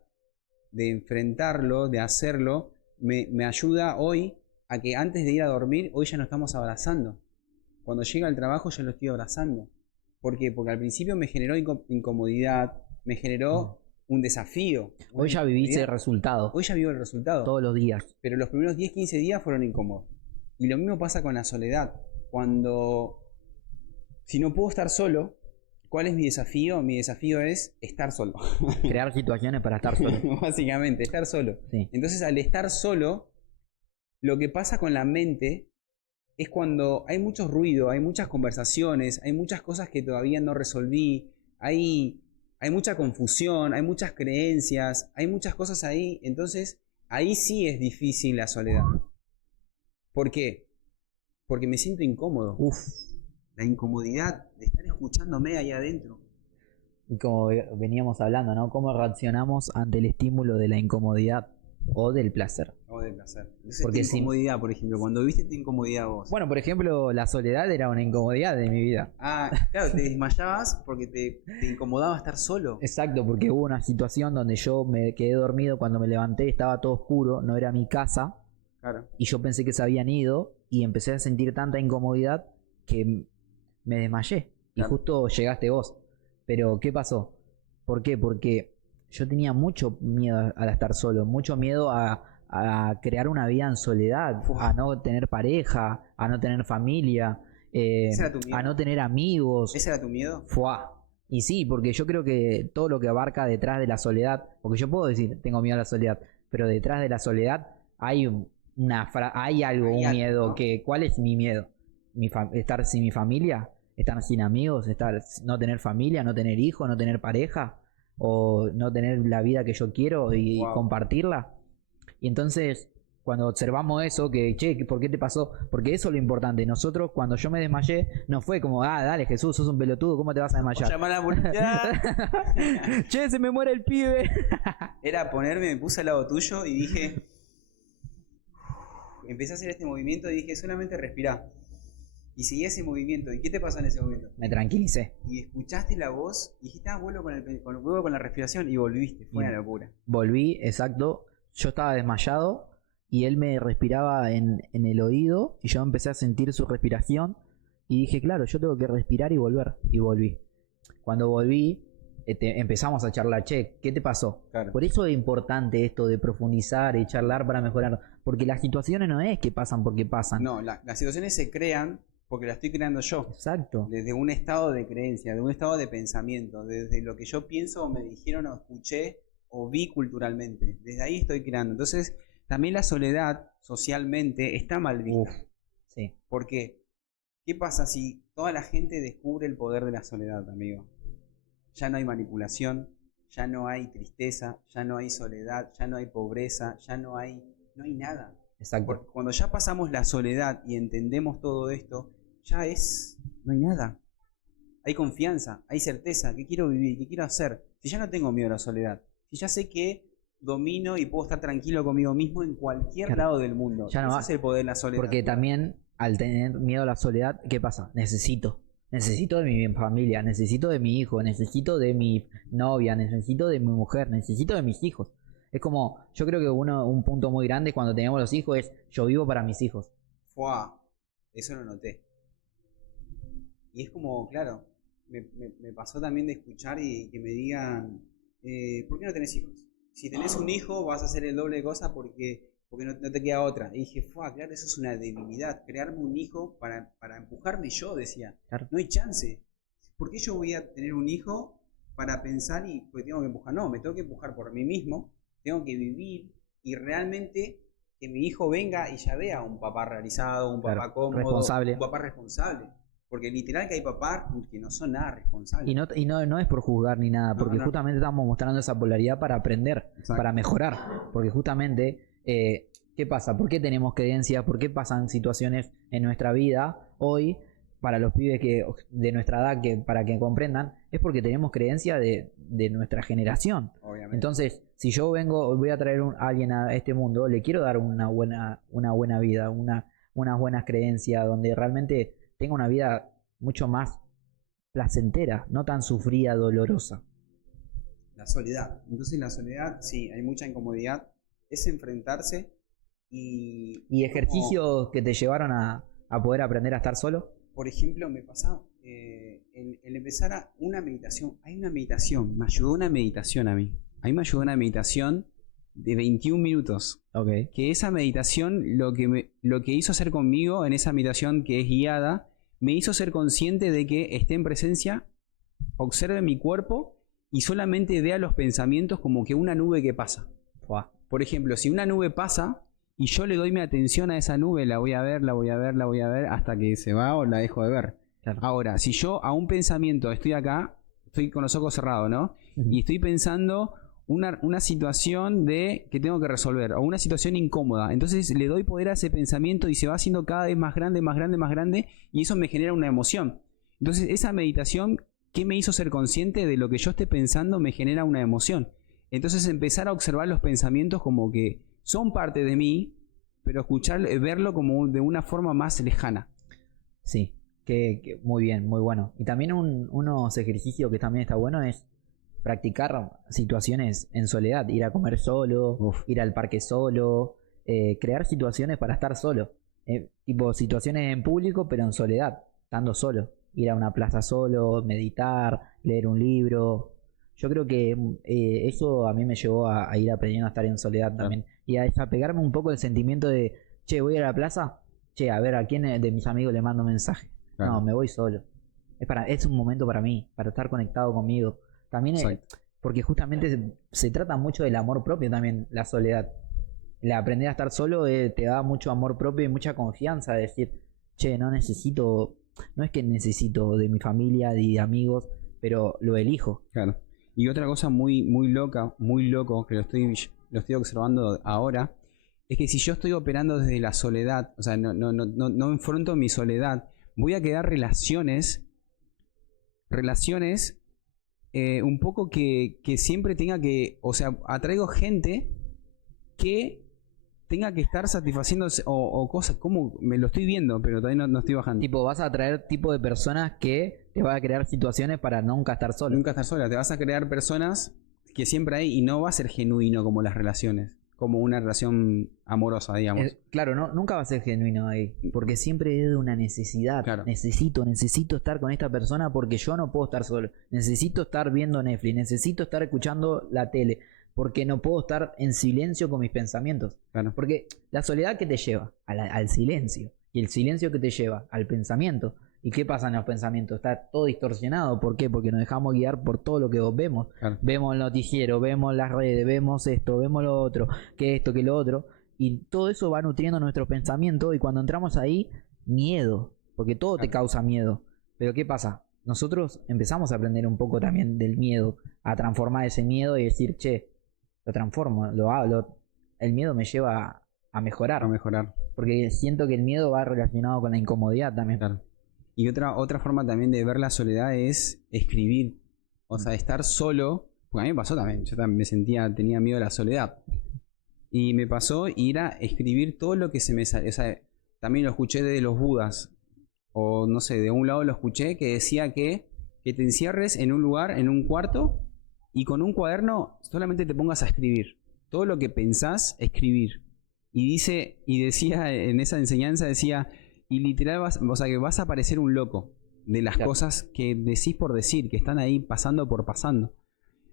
de enfrentarlo, de hacerlo, me ayuda hoy a que antes de ir a dormir, hoy ya nos estamos abrazando. Cuando llega al trabajo ya lo estoy abrazando. ¿Por qué? Porque al principio me generó incomodidad, me generó un desafío. Hoy ya vivís el resultado. Hoy ya vivo el resultado. Todos los días. Pero los primeros 10, 15 días fueron incómodos. Y lo mismo pasa con la soledad. Si no puedo estar solo, ¿cuál es mi desafío? Mi desafío es estar solo. Crear situaciones para estar solo. Básicamente, estar solo. Sí. Entonces, al estar solo, lo que pasa con la mente es cuando hay mucho ruido, hay muchas conversaciones, hay muchas cosas que todavía no resolví, hay mucha confusión, hay muchas creencias, hay muchas cosas ahí. Entonces, ahí sí es difícil la soledad. ¿Por qué? Porque me siento incómodo. La incomodidad de estar escuchándome ahí adentro. Y como veníamos hablando, ¿no? ¿Cómo reaccionamos ante el estímulo de la incomodidad o del placer? O del placer. Entonces, porque incomodidad, por ejemplo, cuando viste tu incomodidad vos. Bueno, por ejemplo, la soledad era una incomodidad de mi vida. Ah, claro, te desmayabas porque te incomodaba estar solo. Exacto, porque hubo una situación donde yo me quedé dormido, cuando me levanté estaba todo oscuro, no era mi casa. Claro. Y yo pensé que se habían ido y empecé a sentir tanta incomodidad que me desmayé. Claro. Y justo llegaste vos. Pero, ¿qué pasó? ¿Por qué? Porque yo tenía mucho miedo al estar solo, mucho miedo a crear una vida en soledad, a no tener pareja, a no tener familia, a no tener amigos. ¿Ese era tu miedo? Y sí, porque yo creo que todo lo que abarca detrás de la soledad, porque yo puedo decir, tengo miedo a la soledad, pero detrás de la soledad hay un miedo, ¿no? ¿Cuál es mi miedo? Estar sin mi familia, estar sin amigos, no tener familia, no tener hijos, no tener pareja, o no tener la vida que yo quiero y compartirla. Y entonces, cuando observamos eso, ¿por qué te pasó? Porque eso es lo importante. Nosotros, cuando yo me desmayé, no fue como, dale Jesús, sos un pelotudo, ¿cómo te vas a desmayar? Llamar a la policía. Che, se me muere el pibe. Era me puse al lado tuyo y dije, empecé a hacer este movimiento y dije, solamente respirá. Y seguí ese movimiento. ¿Y qué te pasó en ese momento? Me tranquilicé. Y escuchaste la voz y dijiste, vuelvo con la respiración y volviste. Fue una locura. Volví, exacto. Yo estaba desmayado y él me respiraba en el oído y yo empecé a sentir su respiración y dije, claro, yo tengo que respirar y volver. Y volví. Cuando volví, empezamos a charlar, ¿qué te pasó? Claro. Por eso es importante esto de profundizar y charlar para mejorar. Porque las situaciones no es que pasan porque pasan. No, las situaciones se crean porque las estoy creando yo. Exacto. Desde un estado de creencia, de un estado de pensamiento, desde lo que yo pienso o me dijeron o escuché o vi culturalmente. Desde ahí estoy creando. Entonces, también la soledad socialmente está mal vista. Sí. ¿Por qué? ¿Qué pasa si toda la gente descubre el poder de la soledad, amigo? Ya no hay manipulación, ya no hay tristeza, ya no hay soledad, ya no hay pobreza, ya no hay nada. Exacto. Porque cuando ya pasamos la soledad y entendemos todo esto, no hay nada. Hay confianza, hay certeza, ¿qué quiero vivir? ¿Qué quiero hacer? Si ya no tengo miedo a la soledad, si ya sé que domino y puedo estar tranquilo conmigo mismo en cualquier lado del mundo. Ya no ese es el poder de la soledad. Porque también al tener miedo a la soledad, ¿qué pasa? Necesito de mi familia, necesito de mi hijo, necesito de mi novia, necesito de mi mujer, necesito de mis hijos. Es como, yo creo que un punto muy grande cuando tenemos los hijos es, yo vivo para mis hijos. Eso lo noté. Y es como, claro, me pasó también de escuchar y que me digan, ¿por qué no tenés hijos? Si tenés un hijo vas a hacer el doble de cosas porque no te queda otra. Y dije, claro, eso es una debilidad. Crearme un hijo para empujarme yo, decía. Claro. No hay chance. ¿Por qué yo voy a tener un hijo para pensar y pues tengo que empujar? No, me tengo que empujar por mí mismo. Tengo que vivir y realmente que mi hijo venga y ya vea un papá realizado, un papá cómodo, responsable. Un papá responsable. Porque literal que hay papás que no son nada responsables. Y no es por juzgar ni nada, porque justamente estamos mostrando esa polaridad para aprender, para mejorar. Porque justamente, ¿qué pasa? ¿Por qué tenemos creencias? ¿Por qué pasan situaciones en nuestra vida hoy para los pibes de nuestra edad, para que comprendan, es porque tenemos creencia de nuestra generación. Obviamente. Entonces, si yo voy a traer a alguien a este mundo, le quiero dar una buena vida, unas buenas creencias, donde realmente tenga una vida mucho más placentera, no tan sufrida, dolorosa. La soledad. Entonces la soledad, sí, hay mucha incomodidad. Es enfrentarse y ejercicios que te llevaron a poder aprender a estar solo. Por ejemplo, me pasaba el empezar a una meditación. Hay una meditación, me ayudó una meditación a mí. A mí me ayudó una meditación de 21 minutos. Okay. Que esa meditación, lo que hizo hacer conmigo en esa meditación que es guiada, me hizo ser consciente de que esté en presencia, observe mi cuerpo y solamente vea los pensamientos como que una nube que pasa. Por ejemplo, si una nube pasa y yo le doy mi atención a esa nube, la voy a ver hasta que se va o la dejo de ver. Claro. Ahora, si yo a un pensamiento estoy acá, estoy con los ojos cerrados, ¿no? Y estoy pensando una situación que tengo que resolver o una situación incómoda, entonces le doy poder a ese pensamiento y se va haciendo cada vez más grande, más grande, más grande, y eso me genera una emoción. Entonces esa meditación, ¿qué me hizo ser consciente de lo que yo esté pensando? Me genera una emoción. Entonces empezar a observar los pensamientos como que son parte de mí, pero verlo como de una forma más lejana. Sí, que muy bien, muy bueno. Y también unos ejercicios que también está bueno es practicar situaciones en soledad, ir a comer solo, ir al parque solo, crear situaciones para estar solo, tipo situaciones en público pero en soledad, estando solo, ir a una plaza solo, meditar, leer un libro. Yo creo que eso a mí me llevó a ir aprendiendo a estar en soledad también, y a desapegarme un poco del sentimiento de, che, voy a la plaza, che, a ver a quién de mis amigos le mando mensaje. Claro. No, me voy solo. Es un momento para mí, para estar conectado conmigo. También porque justamente se trata mucho del amor propio también, la soledad. El aprender a estar solo te da mucho amor propio y mucha confianza de decir, che, no es que necesito de mi familia, de amigos, pero lo elijo. Claro. Y otra cosa muy loco, que lo estoy observando ahora, es que si yo estoy operando desde la soledad, o sea, no enfrento mi soledad, voy a crear relaciones un poco que siempre tenga que, o sea, atraigo gente que tenga que estar satisfaciendo o cosas, como me lo estoy viendo, pero todavía no estoy bajando. Tipo, vas a atraer tipo de personas que te van a crear situaciones para nunca estar solo. Nunca estar sola, te vas a crear personas que siempre hay y no va a ser genuino como las relaciones, como una relación amorosa, digamos. Claro, nunca va a ser genuino ahí, porque siempre es de una necesidad. Claro. Necesito estar con esta persona porque yo no puedo estar solo. Necesito estar viendo Netflix, necesito estar escuchando la tele, porque no puedo estar en silencio con mis pensamientos. Claro. Porque la soledad que te lleva al silencio, y el silencio que te lleva al pensamiento. ¿Y qué pasa en los pensamientos? Está todo distorsionado. ¿Por qué? Porque nos dejamos guiar por todo lo que vemos. Claro. Vemos el noticiero, vemos las redes, vemos esto, vemos lo otro, que esto, que lo otro. Y todo eso va nutriendo nuestros pensamientos, y cuando entramos ahí, miedo. Porque todo te causa miedo. Pero ¿qué pasa? Nosotros empezamos a aprender un poco también del miedo, a transformar ese miedo y decir, che, lo transformo, el miedo me lleva a mejorar. A mejorar. Porque siento que el miedo va relacionado con la incomodidad también. Claro. Y otra forma también de ver la soledad es escribir. O sea, estar solo. Porque a mí me pasó también. Yo también tenía miedo a la soledad. Y me pasó ir a escribir todo lo que se me sale. O sea, también lo escuché de los Budas. O no sé, de un lado lo escuché que decía que te encierres en un lugar, en un cuarto, y con un cuaderno solamente te pongas a escribir. Todo lo que pensás, escribir. Y decía en esa enseñanza, decía, y literal que vas a parecer un loco de las cosas que decís por decir, que están ahí pasando por pasando.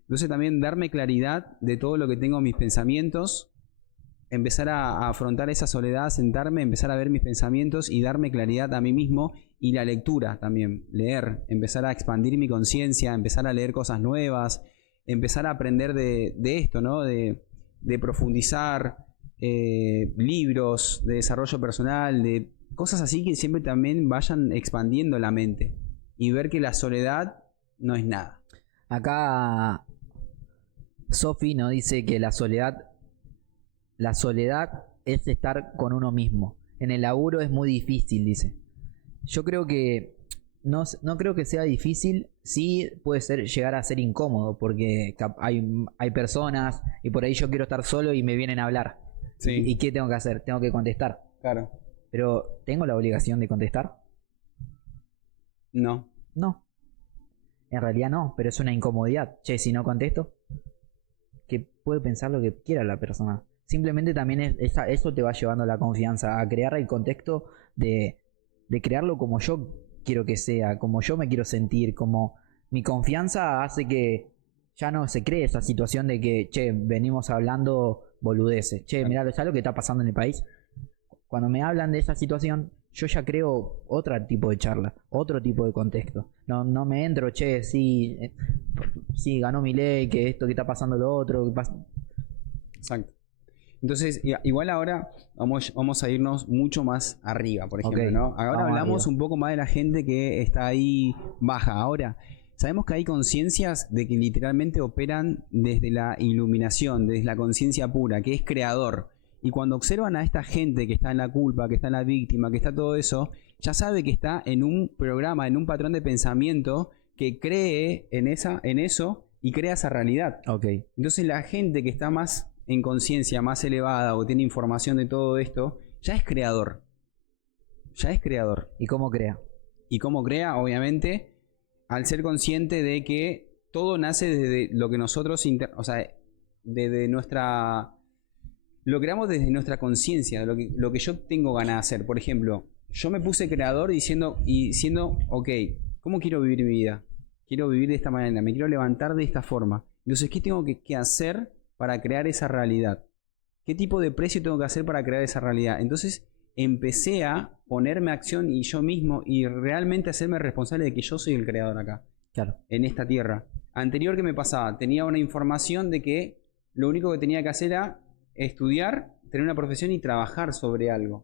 Entonces también darme claridad de todo lo que tengo en mis pensamientos, empezar a afrontar esa soledad, sentarme, empezar a ver mis pensamientos y darme claridad a mí mismo. Y la lectura también, leer, empezar a expandir mi conciencia, empezar a leer cosas nuevas, empezar a aprender de esto, ¿no? De profundizar, libros de desarrollo personal, de cosas así que siempre también vayan expandiendo la mente y ver que la soledad no es nada. Acá Sofi nos dice que la soledad es estar con uno mismo. En el laburo es muy difícil, dice. Yo creo que no, no creo que sea difícil, sí puede ser llegar a ser incómodo, porque hay personas y por ahí yo quiero estar solo y me vienen a hablar. Sí. ¿Y qué tengo que hacer? Tengo que contestar. Claro. Pero, ¿tengo la obligación de contestar? No. No. En realidad no, pero es una incomodidad. Che, si no contesto, que puede pensar lo que quiera la persona. Simplemente también eso te va llevando a la confianza, a crear el contexto de crearlo como yo quiero que sea, como yo me quiero sentir, como mi confianza hace que ya no se cree esa situación de que, che, venimos hablando boludeces. Che, mirá, ¿sabes lo que está pasando en el país? Cuando me hablan de esa situación, yo ya creo otro tipo de charla, otro tipo de contexto. No me entro, che, sí, ganó Milei, que esto, que está pasando lo otro. Exacto. Entonces, igual ahora vamos a irnos mucho más arriba, por ejemplo, ¿no? Ahora hablamos un poco más de la gente que está ahí baja. Ahora, sabemos que hay conciencias de que literalmente operan desde la iluminación, desde la conciencia pura, que es creador. Y cuando observan a esta gente que está en la culpa, que está en la víctima, que está todo eso, ya sabe que está en un programa, en un patrón de pensamiento que cree en eso y crea esa realidad. Okay. Entonces la gente que está más en conciencia, más elevada o tiene información de todo esto, ya es creador. Ya es creador. ¿Y cómo crea? Y cómo crea, obviamente, al ser consciente de que todo nace desde lo que nosotros, o sea, desde nuestra... Lo creamos desde nuestra conciencia, lo que yo tengo ganas de hacer. Por ejemplo, yo me puse creador diciendo, ok, ¿cómo quiero vivir mi vida? Quiero vivir de esta manera, me quiero levantar de esta forma. Entonces, ¿qué tengo que hacer para crear esa realidad? ¿Qué tipo de precio tengo que hacer para crear esa realidad? Entonces, empecé a ponerme a acción y yo mismo y realmente hacerme responsable de que yo soy el creador acá. Claro. En esta tierra. Anterior, ¿qué me pasaba? Tenía una información de que lo único que tenía que hacer era estudiar, tener una profesión y trabajar sobre algo.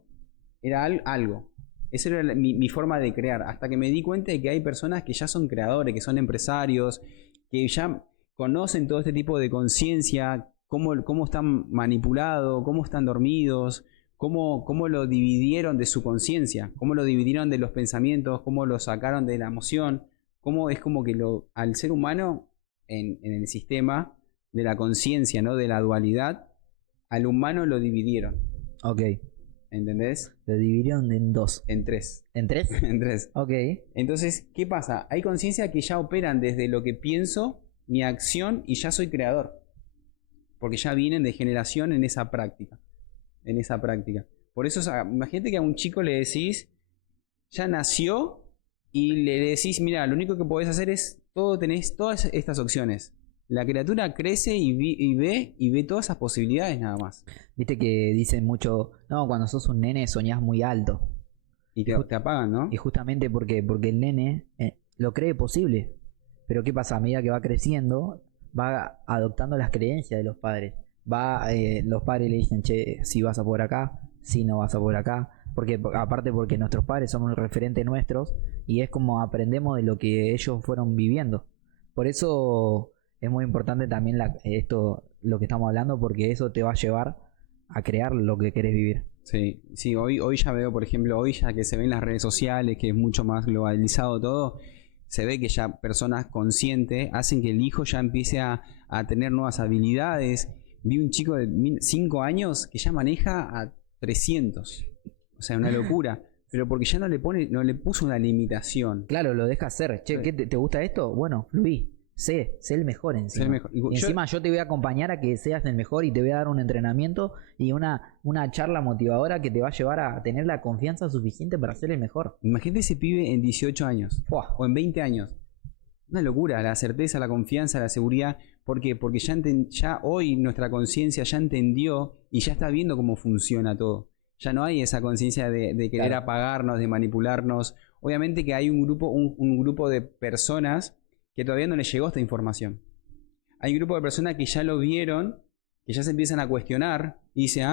Era algo. Esa era mi forma de crear. Hasta que me di cuenta de que hay personas que ya son creadores, que son empresarios, que ya conocen todo este tipo de conciencia, cómo están manipulados, cómo están dormidos, cómo lo dividieron de su conciencia, cómo lo dividieron de los pensamientos, cómo lo sacaron de la emoción, cómo es como que al ser humano en el sistema de la conciencia, ¿no? De la dualidad, al humano lo dividieron. Ok. ¿Entendés? Lo dividieron en dos. En tres. ¿En tres? En tres. Ok. Entonces, ¿qué pasa? Hay conciencia que ya operan desde lo que pienso, mi acción, y ya soy creador. Porque ya vienen de generación en esa práctica. En esa práctica. Por eso, imagínate que a un chico le decís, ya nació, y le decís, mira, lo único que podés hacer es, tenés todas estas opciones. La criatura crece y ve todas esas posibilidades nada más. Viste que dicen mucho, no, cuando sos un nene soñás muy alto. Y te apagan, ¿no? Y justamente porque el nene lo cree posible. Pero ¿qué pasa? A medida que va creciendo, va adoptando las creencias de los padres. Los padres le dicen, che, si vas a por acá, si no vas a por acá. Aparte porque nuestros padres son un referente nuestros y es como aprendemos de lo que ellos fueron viviendo. Por eso es muy importante también lo que estamos hablando, porque eso te va a llevar a crear lo que querés vivir. Sí, hoy ya veo, por ejemplo, hoy ya que se ven las redes sociales, que es mucho más globalizado todo, se ve que ya personas conscientes hacen que el hijo ya empiece a tener nuevas habilidades. Vi un chico de 5 años que ya maneja a 300. O sea, una locura. Pero porque ya no le puso una limitación. Claro, lo deja hacer. Che, ¿qué te gusta esto? Bueno, fluí. Sé el mejor encima. Y encima yo te voy a acompañar a que seas el mejor y te voy a dar un entrenamiento y una charla motivadora que te va a llevar a tener la confianza suficiente para ser el mejor. Imagínate ese pibe en 18 años. ¡Fua! O en 20 años. Una locura, la certeza, la confianza, la seguridad. ¿Por qué? Porque ya hoy nuestra conciencia ya entendió y ya está viendo cómo funciona todo. Ya no hay esa conciencia de querer apagarnos, de manipularnos. Obviamente que hay un grupo de personas que todavía no les llegó esta información. Hay un grupo de personas que ya lo vieron, que ya se empiezan a cuestionar y dicen,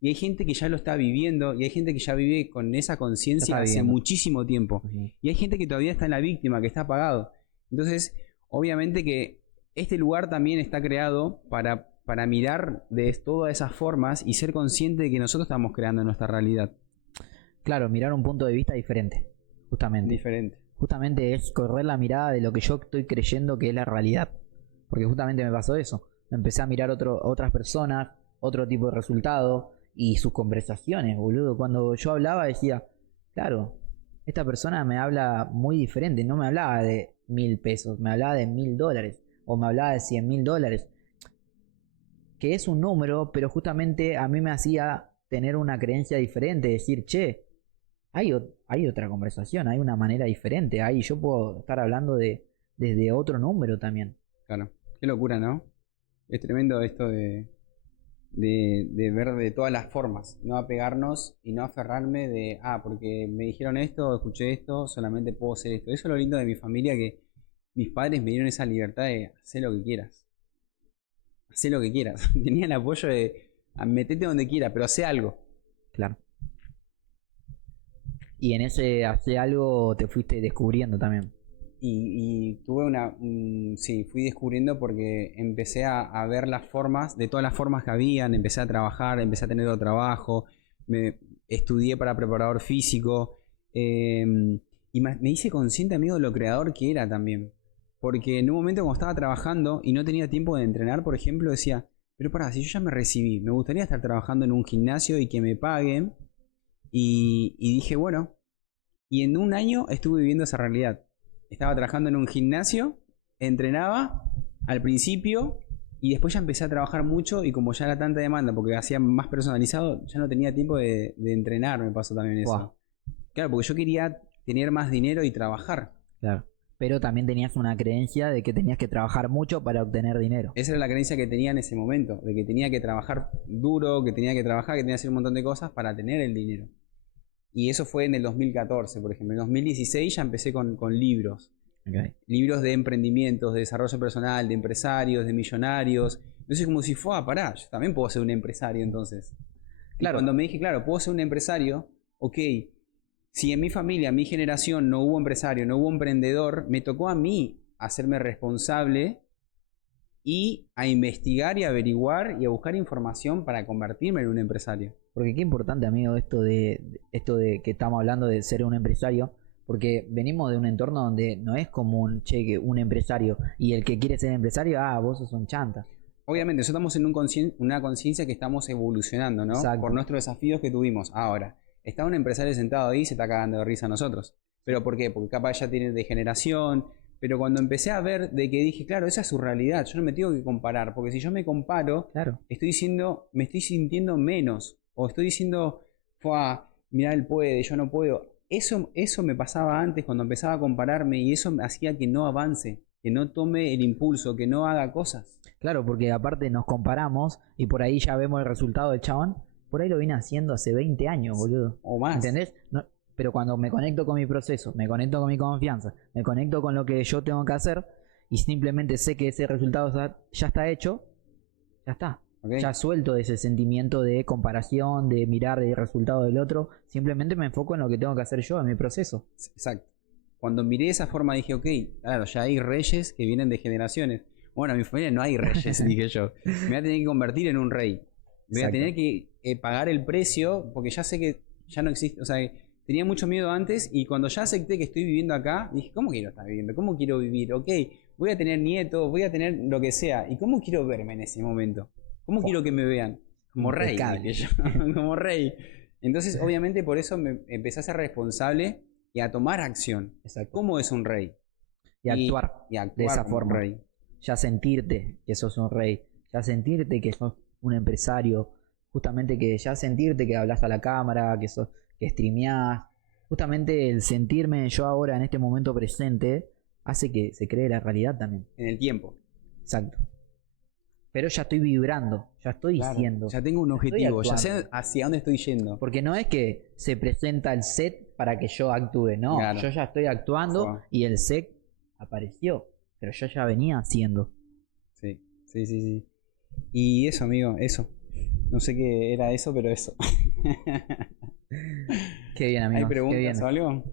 y hay gente que ya lo está viviendo y hay gente que ya vive con esa conciencia hace muchísimo tiempo. Uh-huh. Y hay gente que todavía está en la víctima, que está apagado. Entonces, obviamente que este lugar también está creado para mirar de todas esas formas y ser consciente de que nosotros estamos creando nuestra realidad. Claro, mirar un punto de vista diferente, justamente. justamente es correr la mirada de lo que yo estoy creyendo que es la realidad. Porque justamente me pasó eso. Me empecé a mirar otras personas, otro tipo de resultado y sus conversaciones, boludo. Cuando yo hablaba decía, claro, esta persona me habla muy diferente. No me hablaba de 1.000 pesos, me hablaba de $1.000 o me hablaba de $100.000. Que es un número, pero justamente a mí me hacía tener una creencia diferente, decir, che, hay otra conversación, hay una manera diferente, ahí yo puedo estar hablando desde otro número también. Claro, qué locura, ¿no? Es tremendo esto de ver de todas las formas, no apegarnos y no aferrarme de, porque me dijeron esto, escuché esto, solamente puedo hacer esto. Eso es lo lindo de mi familia, que mis padres me dieron esa libertad de hacer lo que quieras. Hacer lo que quieras. Tenía el apoyo de metete donde quieras, pero hace algo. Claro. Y en ese hacer algo te fuiste descubriendo también. Y tuve sí, fui descubriendo porque empecé a ver las formas, de todas las formas que habían, empecé a trabajar, empecé a tener otro trabajo, estudié para preparador físico, y me hice consciente, amigo, de lo creador que era también. Porque en un momento cuando estaba trabajando y no tenía tiempo de entrenar, por ejemplo, decía, pero pará, si yo ya me recibí, me gustaría estar trabajando en un gimnasio y que me paguen. Y dije, bueno, y en un año estuve viviendo esa realidad. Estaba trabajando en un gimnasio, entrenaba al principio y después ya empecé a trabajar mucho y como ya era tanta demanda porque hacía más personalizado, ya no tenía tiempo de entrenar, me pasó también eso. Wow. Claro, porque yo quería tener más dinero y trabajar. Claro. Pero también tenías una creencia de que tenías que trabajar mucho para obtener dinero. Esa era la creencia que tenía en ese momento, de que tenía que trabajar duro, que tenía que trabajar, que tenía que hacer un montón de cosas para tener el dinero. Y eso fue en el 2014, por ejemplo. En 2016 ya empecé con libros. Okay. Libros de emprendimientos, de desarrollo personal, de empresarios, de millonarios. Entonces como si fue, pará, yo también puedo ser un empresario entonces. Claro. Y cuando me dije, claro, puedo ser un empresario, ok, si en mi familia, en mi generación no hubo empresario, no hubo emprendedor, me tocó a mí hacerme responsable y a investigar y averiguar y a buscar información para convertirme en un empresario. Porque qué importante, amigo, esto de que estamos hablando de ser un empresario, porque venimos de un entorno donde no es común, che, un empresario y el que quiere ser empresario, vos sos un chanta. Obviamente, nosotros estamos en una conciencia que estamos evolucionando, ¿no? Exacto. Por nuestros desafíos que tuvimos. Ahora, está un empresario sentado ahí y se está cagando de risa a nosotros. ¿Pero por qué? Porque capaz ya tiene degeneración. Pero cuando empecé a ver de que dije, claro, esa es su realidad, yo no me tengo que comparar, porque si yo me comparo, claro, me estoy sintiendo menos. O estoy diciendo, mirá, él puede, yo no puedo. Eso me pasaba antes cuando empezaba a compararme y eso me hacía que no avance, que no tome el impulso, que no haga cosas. Claro, porque aparte nos comparamos y por ahí ya vemos el resultado del chabón. Por ahí lo vine haciendo hace 20 años, boludo. O más. ¿Entendés? No, pero cuando me conecto con mi proceso, me conecto con mi confianza, me conecto con lo que yo tengo que hacer y simplemente sé que ese resultado ya está hecho, ya está. Okay. Ya suelto de ese sentimiento de comparación, de mirar el resultado del otro. Simplemente me enfoco en lo que tengo que hacer yo, en mi proceso. Exacto. Cuando miré de esa forma dije, ok, claro, ya hay reyes que vienen de generaciones. Bueno, en mi familia no hay reyes, dije yo. Me voy a tener que convertir en un rey. Voy a tener que pagar el precio porque ya sé que ya no existe. O sea, tenía mucho miedo antes y cuando ya acepté que estoy viviendo acá, dije, ¿cómo quiero estar viviendo? ¿Cómo quiero vivir? Ok, voy a tener nietos, voy a tener lo que sea. ¿Y cómo quiero verme en ese momento? ¿Cómo quiero que me vean? Como rey. Como rey. Entonces, obviamente, por eso me empecé a ser responsable y a tomar acción. Exacto. ¿Cómo es un rey? Y actuar de esa forma. Rey. Ya sentirte que sos un rey. Ya sentirte que sos un empresario. Justamente que ya sentirte que hablas a la cámara, que streameás. Justamente el sentirme yo ahora en este momento presente hace que se cree la realidad también. En el tiempo. Exacto. Pero ya estoy vibrando, ya estoy diciendo. Ya tengo un objetivo, ya sé hacia dónde estoy yendo. Porque no es que se presenta el set para que yo actúe, no. Claro. Yo ya estoy actuando y el set apareció, pero yo ya venía haciendo. Sí. Y eso, amigo, eso. No sé qué era eso, pero eso. Qué bien, amigo. ¿Hay preguntas o algo?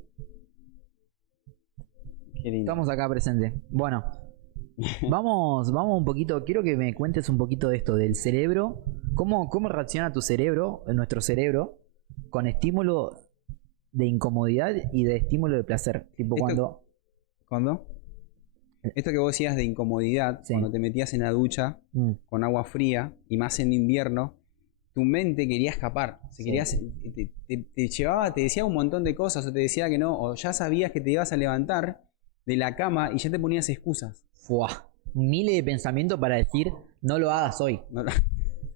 Qué lindo. Estamos acá presentes. Bueno. Vamos un poquito, quiero que me cuentes un poquito de esto, del cerebro, cómo reacciona tu cerebro, nuestro cerebro, con estímulo de incomodidad y de estímulo de placer. Tipo ¿Cuándo? Esto que vos decías de incomodidad, Sí. cuando te metías en la ducha con agua fría, y más en invierno, tu mente quería escapar. Sí. Te llevaba, te decía un montón de cosas, o te decía que no, o ya sabías que te ibas a levantar de la cama y ya te ponías excusas. ¡Fua! Miles de pensamientos para decir, no lo hagas hoy. No,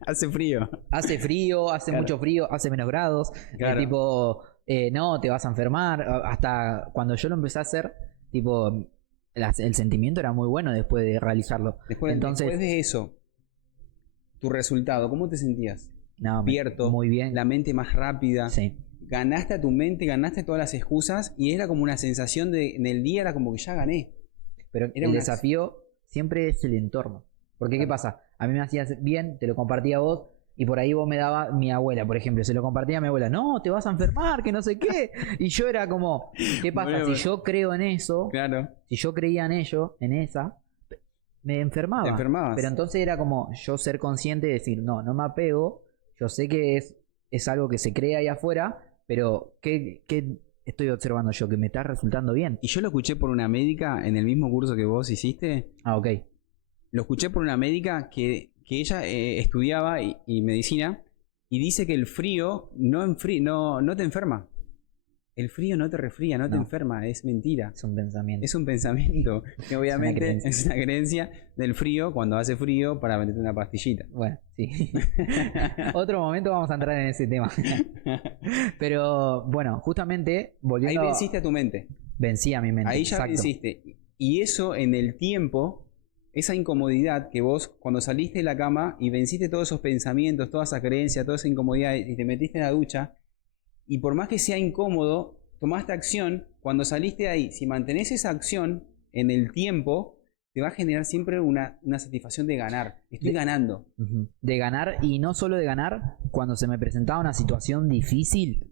hace frío. Hace frío, hace Claro. mucho frío, hace menos grados. Claro. Tipo, no, te vas a enfermar. Hasta cuando yo lo empecé a hacer, tipo, el sentimiento era muy bueno después de realizarlo. Después de eso, tu resultado, ¿cómo te sentías? No, Despierto, muy bien. la mente más rápida. Sí. Ganaste a tu mente, ganaste todas las excusas y era como una sensación de, en el día era como que ya gané. Pero Era el desafío siempre es el entorno. Porque ¿qué pasa? A mí me hacías bien, te lo compartía a vos, y por ahí vos me daba mi abuela, por ejemplo, se lo compartía a mi abuela, no, te vas a enfermar, que no sé qué. Y yo era como, ¿qué pasa? Bueno, si yo creo en eso, claro. si yo creía en ello, en esa, me enfermaba. Te enfermabas. Pero entonces era como yo ser consciente de decir, no, no me apego, yo sé que es algo que se crea ahí afuera, pero ¿qué estoy observando yo? Que me está resultando bien. Y yo lo escuché por una médica en el mismo curso que vos hiciste. Ah, ok. Lo escuché por una médica que ella estudiaba y medicina y dice que el frío no te enferma. El frío no te resfría, no te enferma, es mentira. Es un pensamiento. Es un pensamiento que obviamente es una creencia del frío cuando hace frío para meterte una pastillita. Bueno, sí. Otro momento vamos a entrar en ese tema. Pero bueno, justamente volviendo. Ahí venciste a tu mente. Vencí a mi mente. Ahí ya venciste. Y eso en el tiempo, esa incomodidad que vos cuando saliste de la cama y venciste todos esos pensamientos, toda esa creencia, toda esa incomodidad y te metiste en la ducha, y por más que sea incómodo, tomaste acción, cuando saliste de ahí, si mantenés esa acción en el tiempo, te va a generar siempre una satisfacción de ganar. Estoy ganando. De ganar, y no solo de ganar, cuando se me presentaba una situación difícil,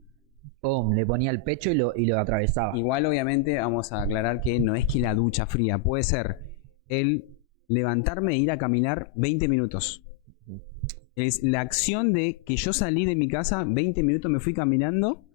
¡pum!, le ponía el pecho y lo atravesaba. Igual obviamente vamos a aclarar que no es que la ducha fría, puede ser el levantarme e ir a caminar 20 minutos. Es la acción de que yo salí de mi casa, 20 minutos me fui caminando,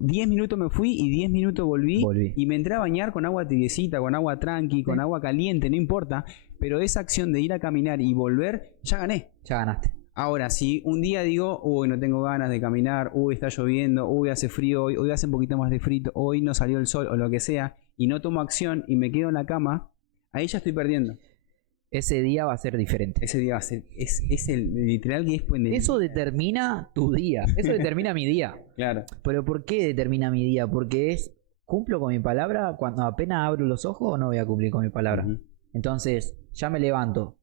10 minutos me fui y 10 minutos volví. Y me entré a bañar con agua tibiecita, con agua tranqui, con agua caliente, no importa, pero esa acción de ir a caminar y volver, ya gané. Ya ganaste. Ahora, si un día digo, uy, no tengo ganas de caminar, uy, está lloviendo, uy, hace frío, hoy hace un poquito más de frío, hoy no salió el sol o lo que sea, y no tomo acción y me quedo en la cama, ahí ya estoy perdiendo. Ese día va a ser diferente. Ese día va a ser, es el literal que es... Eso determina tu día, eso determina mi día. Claro. Pero ¿por qué determina mi día? Porque ¿cumplo con mi palabra? Cuando apenas abro los ojos, no voy a cumplir con mi palabra. Entonces, ya me levanto,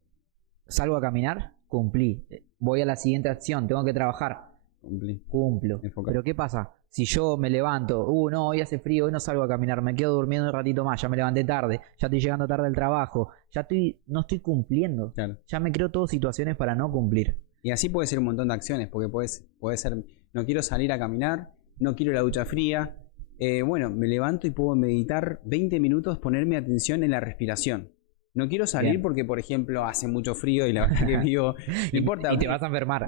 salgo a caminar, cumplí. Voy a la siguiente acción, tengo que trabajar, cumplo. Pero ¿qué pasa? Si yo me levanto, no, hoy hace frío, hoy no salgo a caminar, me quedo durmiendo un ratito más, ya me levanté tarde, ya estoy llegando tarde al trabajo, no estoy cumpliendo. Claro. Ya me creo todas situaciones para no cumplir. Y así puede ser un montón de acciones, porque puede ser, no quiero salir a caminar, no quiero la ducha fría, bueno, me levanto y puedo meditar 20 minutos, ponerme atención en la respiración. No quiero salir Bien. Porque, por ejemplo, hace mucho frío y la verdad que vivo... No importa. Y te vas a enfermar.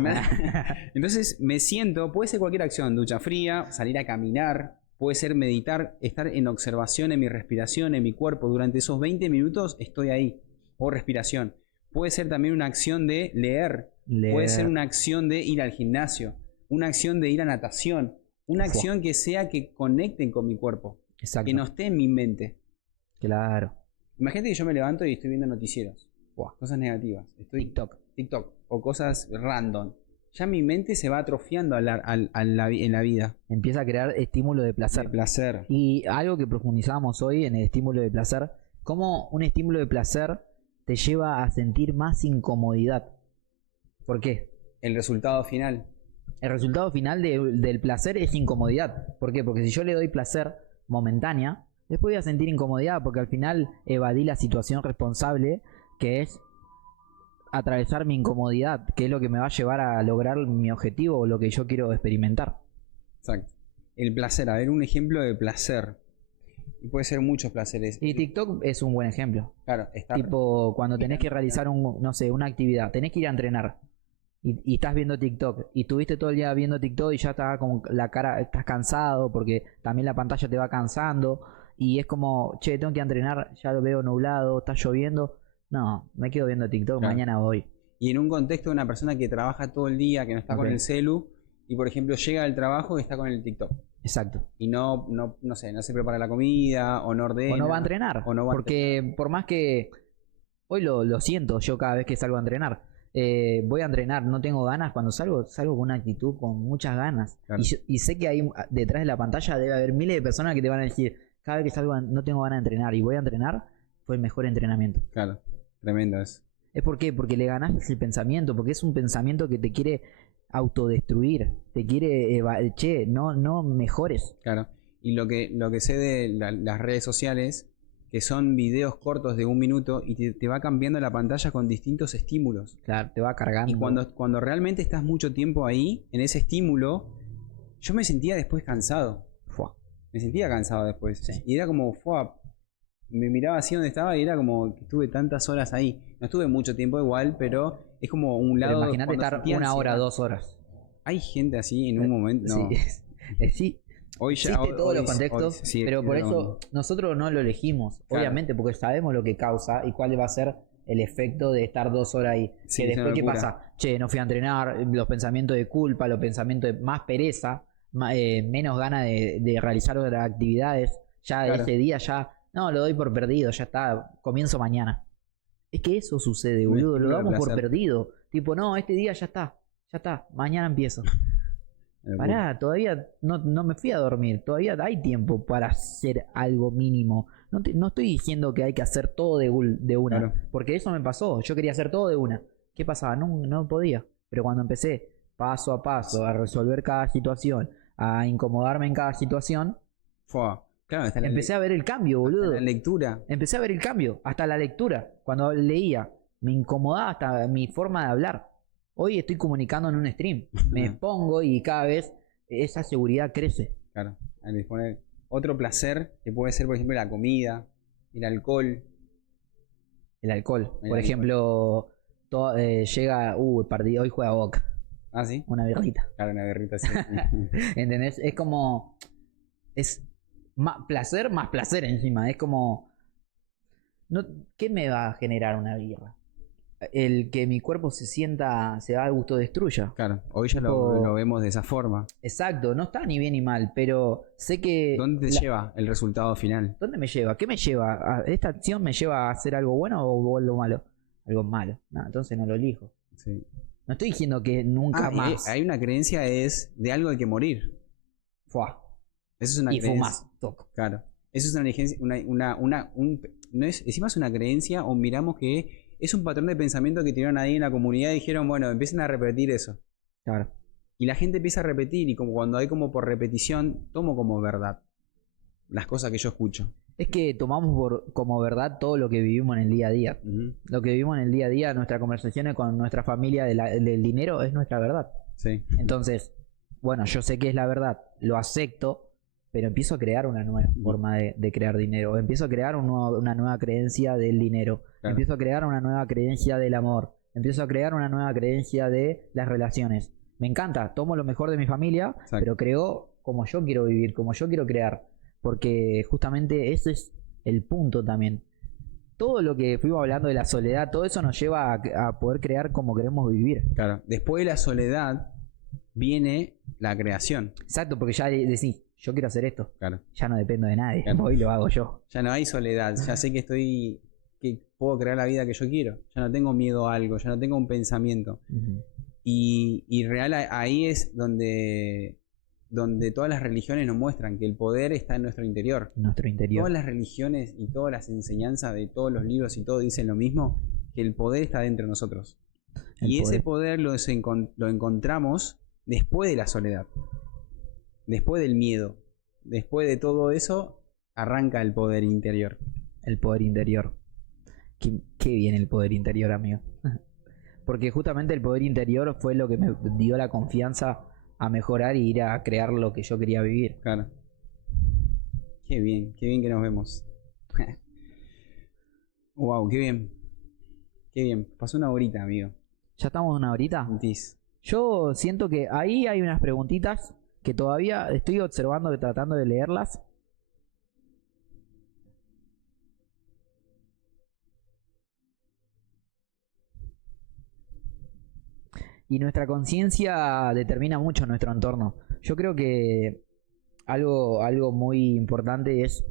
Entonces me siento, puede ser cualquier acción, ducha fría, salir a caminar, puede ser meditar, estar en observación en mi respiración, en mi cuerpo. Durante esos 20 minutos estoy ahí. O respiración. Puede ser también una acción de leer. Puede ser una acción de ir al gimnasio. Una acción de ir a natación. Una acción que sea que conecten con mi cuerpo. Exacto. Que no esté en mi mente. Claro. Imagínate que yo me levanto y estoy viendo noticieros. Cosas negativas. TikTok. O cosas random. Ya mi mente se va atrofiando en la vida. Empieza a crear estímulo de placer. Y algo que profundizamos hoy en el estímulo de placer. Cómo un estímulo de placer te lleva a sentir más incomodidad. ¿Por qué? El resultado final. El resultado final del placer es incomodidad. ¿Por qué? Porque si yo le doy placer momentánea, después voy a sentir incomodidad porque al final evadí la situación responsable, que es atravesar mi incomodidad, que es lo que me va a llevar a lograr mi objetivo o lo que yo quiero experimentar. Exacto. El placer, a ver, un ejemplo de placer. Y puede ser muchos placeres. Y TikTok es un buen ejemplo. Claro, tipo cuando tenés que realizar una actividad, tenés que ir a entrenar. y estás viendo TikTok y estuviste todo el día viendo TikTok y ya estás como la cara, estás cansado porque también la pantalla te va cansando y es como, che, tengo que entrenar, ya lo veo nublado, está lloviendo, no, me quedo viendo TikTok, Claro. mañana voy. Y en un contexto de una persona que trabaja todo el día, que no está con Ok. el celu, y por ejemplo llega al trabajo y está con el TikTok. Exacto. Y no sé, no se prepara la comida, o no ordena. O no va a entrenar, o no va a porque entrenar. por más que hoy lo siento yo cada vez que salgo a entrenar. Voy a entrenar, no tengo ganas. Cuando salgo con una actitud, con muchas ganas. Claro. Y sé que ahí detrás de la pantalla debe haber miles de personas que te van a decir, cada vez que salgo no tengo ganas de entrenar y voy a entrenar, fue el mejor entrenamiento. Claro, tremendo eso. ¿Es por qué? Porque le ganaste el pensamiento, porque es un pensamiento que te quiere autodestruir, te quiere, che, no mejores. Claro. Y lo que sé de las redes sociales, que son videos cortos de 1 minuto y te va cambiando la pantalla con distintos estímulos. Claro, te va cargando. Y cuando realmente estás mucho tiempo ahí, en ese estímulo, yo me sentía después cansado. Fua. Me sentía cansado después. Sí. Y era como, me miraba así donde estaba y era como que estuve tantas horas ahí. No estuve mucho tiempo igual, pero es como un lado. Pero imagínate cuando estar sentía 1 hora, ansiedad. 2 horas. Hay gente así en un momento. No. Sí, sí. Hoy ya, Existe todos los contextos, sí, pero por pero eso nosotros no lo elegimos, Claro. obviamente, porque sabemos lo que causa y cuál va a ser el efecto de estar 2 horas ahí. Sí, que es una después, ¿qué locura. pasa? Che, no fui a entrenar, los pensamientos de culpa, los pensamientos de más pereza, menos ganas de realizar otras actividades. Ya Claro. ese día ya, no, lo doy por perdido, ya está, comienzo mañana. Es que eso sucede, Un boludo, lo estímulo de damos por placer. perdido. Tipo, no, este día ya está, mañana empiezo. Pará, todavía no me fui a dormir, todavía hay tiempo para hacer algo mínimo. No estoy diciendo que hay que hacer todo de una, Claro. porque eso me pasó, yo quería hacer todo de una. ¿Qué pasaba? No podía. Pero cuando empecé paso a paso a resolver cada situación, a incomodarme en cada situación, Claro, está empecé a ver el cambio, boludo. la lectura. Empecé a ver el cambio, hasta la lectura. Cuando leía, me incomodaba hasta mi forma de hablar. Hoy estoy comunicando en un stream. Me pongo y cada vez esa seguridad crece. Claro, al disponer. Otro placer que puede ser, por ejemplo, la comida, el alcohol. El alcohol. El Por alcohol. ejemplo, llega, partido, hoy juega Boca. Ah, sí. Una birrita. Claro, una berrita así. ¿Entendés? Es como. Es placer más placer encima. Es como. ¿Qué me va a generar una birra? El que mi cuerpo se autodestruya. Claro, hoy ya Tipo- lo vemos de esa forma. Exacto, no está ni bien ni mal, pero sé que. ¿Dónde te lleva el resultado final? ¿Dónde me lleva? ¿Qué me lleva? ¿Esta acción me lleva a hacer algo bueno o algo malo? Algo malo. No, entonces no lo elijo. Sí. No estoy diciendo que nunca más. Hay una creencia es de algo hay que morir. Fuá. Eso es una Y creencia. fumás. Toco. Claro. Eso es una creencia, no es, encima es una creencia o miramos que es un patrón de pensamiento que tuvieron ahí en la comunidad y dijeron, bueno, empiecen a repetir eso. Claro. Y la gente empieza a repetir y como cuando hay como por repetición, tomo como verdad las cosas que yo escucho. Es que tomamos como verdad todo lo que vivimos en el día a día. Uh-huh. Lo que vivimos en el día a día, nuestras conversaciones con nuestra familia del dinero es nuestra verdad. Sí. Entonces, bueno, yo sé que es la verdad, lo acepto, pero empiezo a crear una nueva forma de crear dinero. Empiezo a crear una nueva creencia del dinero. Claro. Empiezo a crear una nueva creencia del amor. Empiezo a crear una nueva creencia de las relaciones. Me encanta, tomo lo mejor de mi familia, Exacto. pero creo como yo quiero vivir, como yo quiero crear. Porque justamente ese es el punto también. Todo lo que fuimos hablando de la soledad, todo eso nos lleva a poder crear como queremos vivir. Claro. Después de la soledad viene la creación. Exacto, porque ya decís, yo quiero hacer esto. Claro. Ya no dependo de nadie. Claro. Hoy lo hago yo. Ya no hay soledad. Ya sé que que puedo crear la vida que yo quiero. Ya no tengo miedo a algo. Ya no tengo un pensamiento. Uh-huh. Y real ahí es donde todas las religiones nos muestran que el poder está en nuestro interior. Nuestro interior. Todas las religiones y todas las enseñanzas de todos los libros y todo dicen lo mismo, que el poder está dentro de nosotros. Ese poder lo encontramos después de la soledad, después del miedo, después de todo eso, arranca el poder interior. El poder interior. Qué bien el poder interior, amigo. Porque justamente el poder interior fue lo que me dio la confianza a mejorar y ir a crear lo que yo quería vivir. Claro. Qué bien que nos vemos. Wow, qué bien. Pasó una horita, amigo. ¿Ya estamos una horita? Sentís. Yo siento que ahí hay unas preguntitas que todavía estoy observando y tratando de leerlas. Y nuestra conciencia determina mucho nuestro entorno. Yo creo que algo muy importante es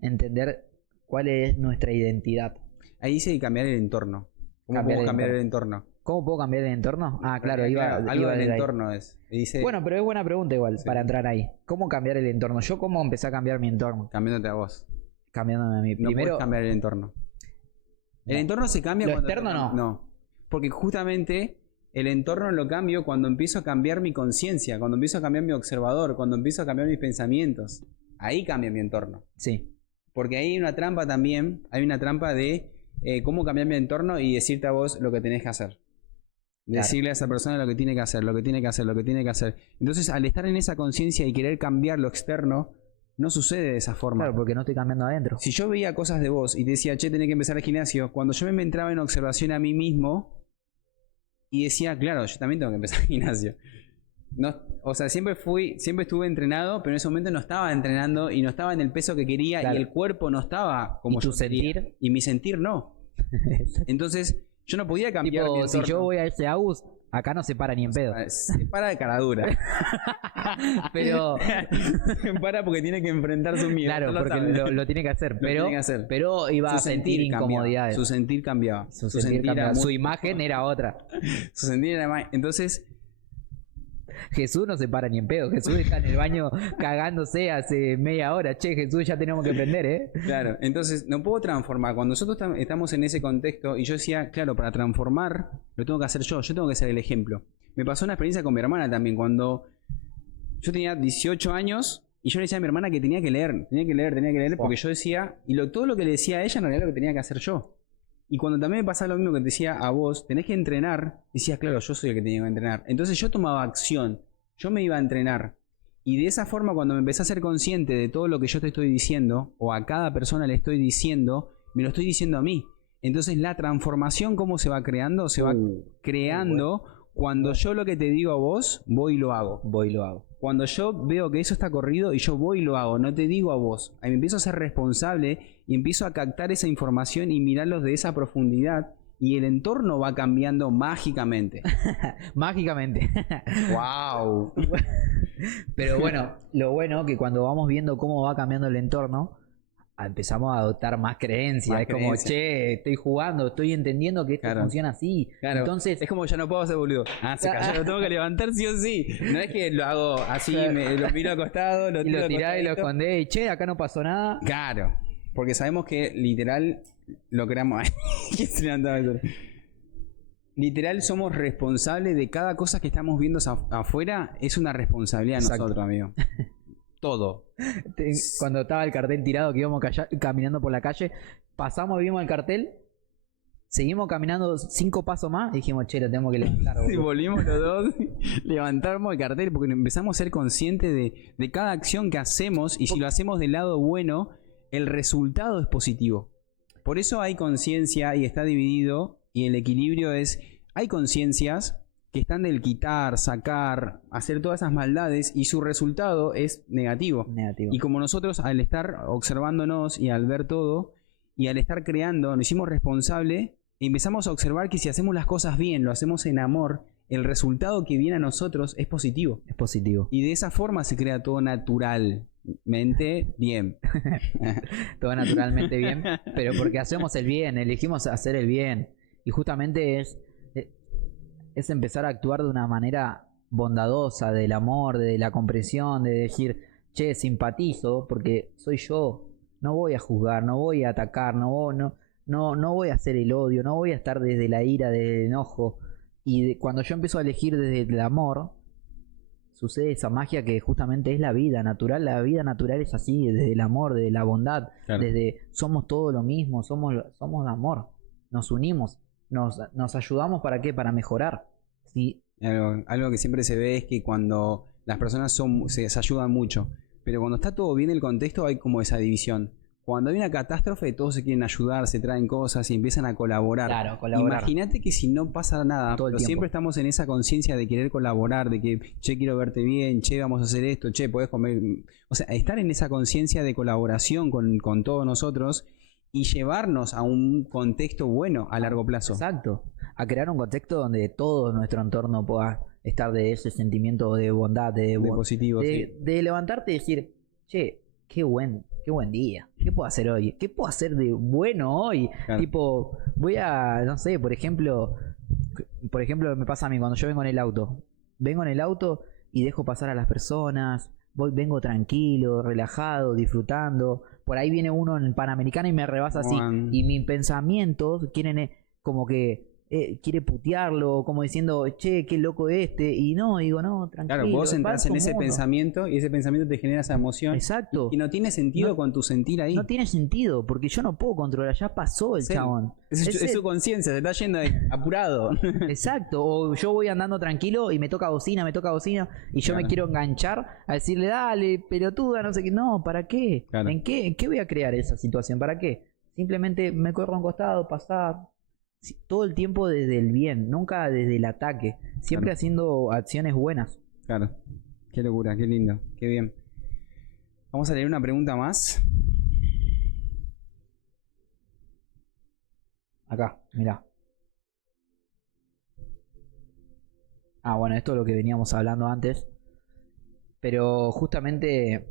entender cuál es nuestra identidad. Ahí dice cambiar el entorno. ¿Cómo puedo cambiar el entorno? ¿Cómo puedo cambiar el entorno? Ah, claro, algo del entorno es. Dice, bueno, pero es buena pregunta igual sí, para entrar ahí. ¿Cómo cambiar el entorno? ¿Yo cómo empecé a cambiar mi entorno? cambiándote a vos. Cambiándome a mí. No Primero, puedes cambiar el entorno. El No. entorno se cambia ¿Lo cuando... externo no? No. Porque justamente el entorno lo cambio cuando empiezo a cambiar mi conciencia, cuando empiezo a cambiar mi observador, cuando empiezo a cambiar mis pensamientos. Ahí cambia mi entorno. sí, Porque ahí hay una trampa también, hay una trampa de cómo cambiar mi entorno y decirte a vos lo que tenés que hacer. Claro. Decirle a esa persona lo que tiene que hacer, lo que tiene que hacer, lo que tiene que hacer. Entonces, al estar en esa conciencia y querer cambiar lo externo, no sucede de esa forma. claro, porque no estoy cambiando adentro. Si yo veía cosas de vos y te decía, che, tenés que empezar el gimnasio, cuando yo me entraba en observación a mí mismo y decía, claro, yo también tengo que empezar el gimnasio. No, o sea, siempre estuve entrenado, pero en ese momento no estaba entrenando y no estaba en el peso que quería, claro, y el cuerpo no estaba como ¿y tu yo quería. sentir? Y mi sentir no. Entonces, yo no podía cambiar mi Tipo, entorno. si yo voy a ese Agus, acá no se para ni en pedo. Se para de cara dura. Pero, Se para porque tiene que enfrentar su miedo. claro, no lo porque sabe. lo tiene que hacer. Lo Pero, tiene que hacer. pero iba a sentir cambiaba, incomodidades. Su sentir cambiaba. Su sentir cambiaba. era Su muy- imagen era otra. Su sentir era más... Entonces, Jesús no se para ni en pedo. Jesús está en el baño cagándose hace media hora. Che, Jesús, ya tenemos que aprender, ¿eh? claro, entonces no puedo transformar. Cuando nosotros estamos en ese contexto, y yo decía, claro, para transformar lo tengo que hacer yo tengo que ser el ejemplo. Me pasó una experiencia con mi hermana también, cuando yo tenía 18 años y yo le decía a mi hermana que tenía que leer, porque yo decía, todo lo que le decía a ella en realidad lo que tenía que hacer yo. Y cuando también me pasaba lo mismo que te decía a vos, tenés que entrenar, decías, claro, yo soy el que tenía que entrenar. Entonces yo tomaba acción, yo me iba a entrenar. Y de esa forma, cuando me empecé a ser consciente de todo lo que yo te estoy diciendo, o a cada persona le estoy diciendo, me lo estoy diciendo a mí. Entonces la transformación, ¿cómo se va creando? Se va creando cuando yo lo que te digo a vos, voy y lo hago. Voy y lo hago. Cuando yo veo que eso está corrido y yo voy y lo hago, no te digo a vos. Ahí me empiezo a ser responsable y empiezo a captar esa información y mirarlos de esa profundidad, y el entorno va cambiando mágicamente. Mágicamente. ¡Wow! Pero bueno, lo bueno que cuando vamos viendo cómo va cambiando el entorno, empezamos a adoptar más creencias. Más es como, creencias. che, estoy jugando, estoy entendiendo que esto Claro. funciona así. Claro, Entonces, es como ya no puedo hacer boludo. Ah, se cayó, lo tengo que levantar sí o sí. No es que lo hago así, lo miro acostado, lo y tiro lo tirás y lo acostadito. escondés y che, acá no pasó nada. Claro, porque sabemos que literal lo creamos. ¿Quién se levantaba eso? Literal somos responsables de cada cosa que estamos viendo afuera. Es una responsabilidad de Exacto. nosotros, amigo. Todo. Cuando estaba el cartel tirado que íbamos caminando por la calle, pasamos, vimos el cartel, seguimos caminando 5 pasos más y dijimos, che, lo tenemos que levantar. Y boludo. volvimos los dos, levantamos el cartel porque empezamos a ser conscientes de cada acción que hacemos, y si lo hacemos del lado bueno, el resultado es positivo. Por eso hay conciencia y está dividido, y el equilibrio es, hay conciencias que están del quitar, sacar, hacer todas esas maldades, y su resultado es negativo. Negativo. Y como nosotros, al estar observándonos y al ver todo y al estar creando, nos hicimos responsable y empezamos a observar que si hacemos las cosas bien, lo hacemos en amor, el resultado que viene a nosotros es positivo. Es positivo. Y de esa forma se crea todo naturalmente bien. Todo naturalmente bien, pero porque hacemos el bien, elegimos hacer el bien. Y justamente es empezar a actuar de una manera bondadosa, del amor, de la comprensión, de decir, che, simpatizo porque soy yo. No voy a juzgar, no voy a atacar, no voy a hacer el odio, no voy a estar desde la ira, desde el enojo. Y cuando yo empiezo a elegir desde el amor, sucede esa magia que justamente es la vida natural. La vida natural es así, desde el amor, desde la bondad, Claro. desde somos todo lo mismo, somos amor, nos unimos, nos ayudamos ¿para qué? Para mejorar. Sí, Algo que siempre se ve es que cuando las personas se ayudan mucho, pero cuando está todo bien el contexto hay como esa división. cuando hay una catástrofe, todos se quieren ayudar, se traen cosas y empiezan a colaborar. Claro, colaborar. Imagínate que si no pasa nada, Todo el pero tiempo. siempre estamos en esa conciencia de querer colaborar, de que, che, quiero verte bien, che, vamos a hacer esto, che, podés comer. O sea, estar en esa conciencia de colaboración con todos nosotros y llevarnos a un contexto bueno a largo plazo. Exacto. A crear un contexto donde todo nuestro entorno pueda estar de ese sentimiento de bondad, de positivo, sí. de levantarte y decir, che, qué buen día. ¿Qué puedo hacer hoy? ¿Qué puedo hacer de bueno hoy? Claro. Tipo, voy a, no sé, por ejemplo, me pasa a mí cuando yo vengo en el auto. Vengo en el auto y dejo pasar a las personas. Vengo tranquilo, relajado, disfrutando. Por ahí viene uno en el Panamericano y me rebasa así. Y mis pensamientos quieren como que quiere putearlo, como diciendo, che, qué loco este. Y no, digo, no, tranquilo. Claro, vos entras en ese mundo. pensamiento y ese pensamiento te genera esa emoción. Exacto. Y no tiene sentido con tu sentir ahí. No tiene sentido, porque yo no puedo controlar, ya pasó el chabón. Es su conciencia, se está yendo apurado. Exacto, o yo voy andando tranquilo y me toca bocina, y yo me quiero enganchar a decirle, dale, pelotuda, no sé qué. No, ¿para qué? Claro. ¿En qué voy a crear esa situación? ¿Para qué? Simplemente me corro a un costado, pasar. Todo el tiempo desde el bien, nunca desde el ataque. Siempre haciendo acciones buenas. Claro. Qué locura, qué lindo, qué bien. Vamos a leer una pregunta más. Acá, mirá. Ah, bueno, esto es lo que veníamos hablando antes. Pero justamente...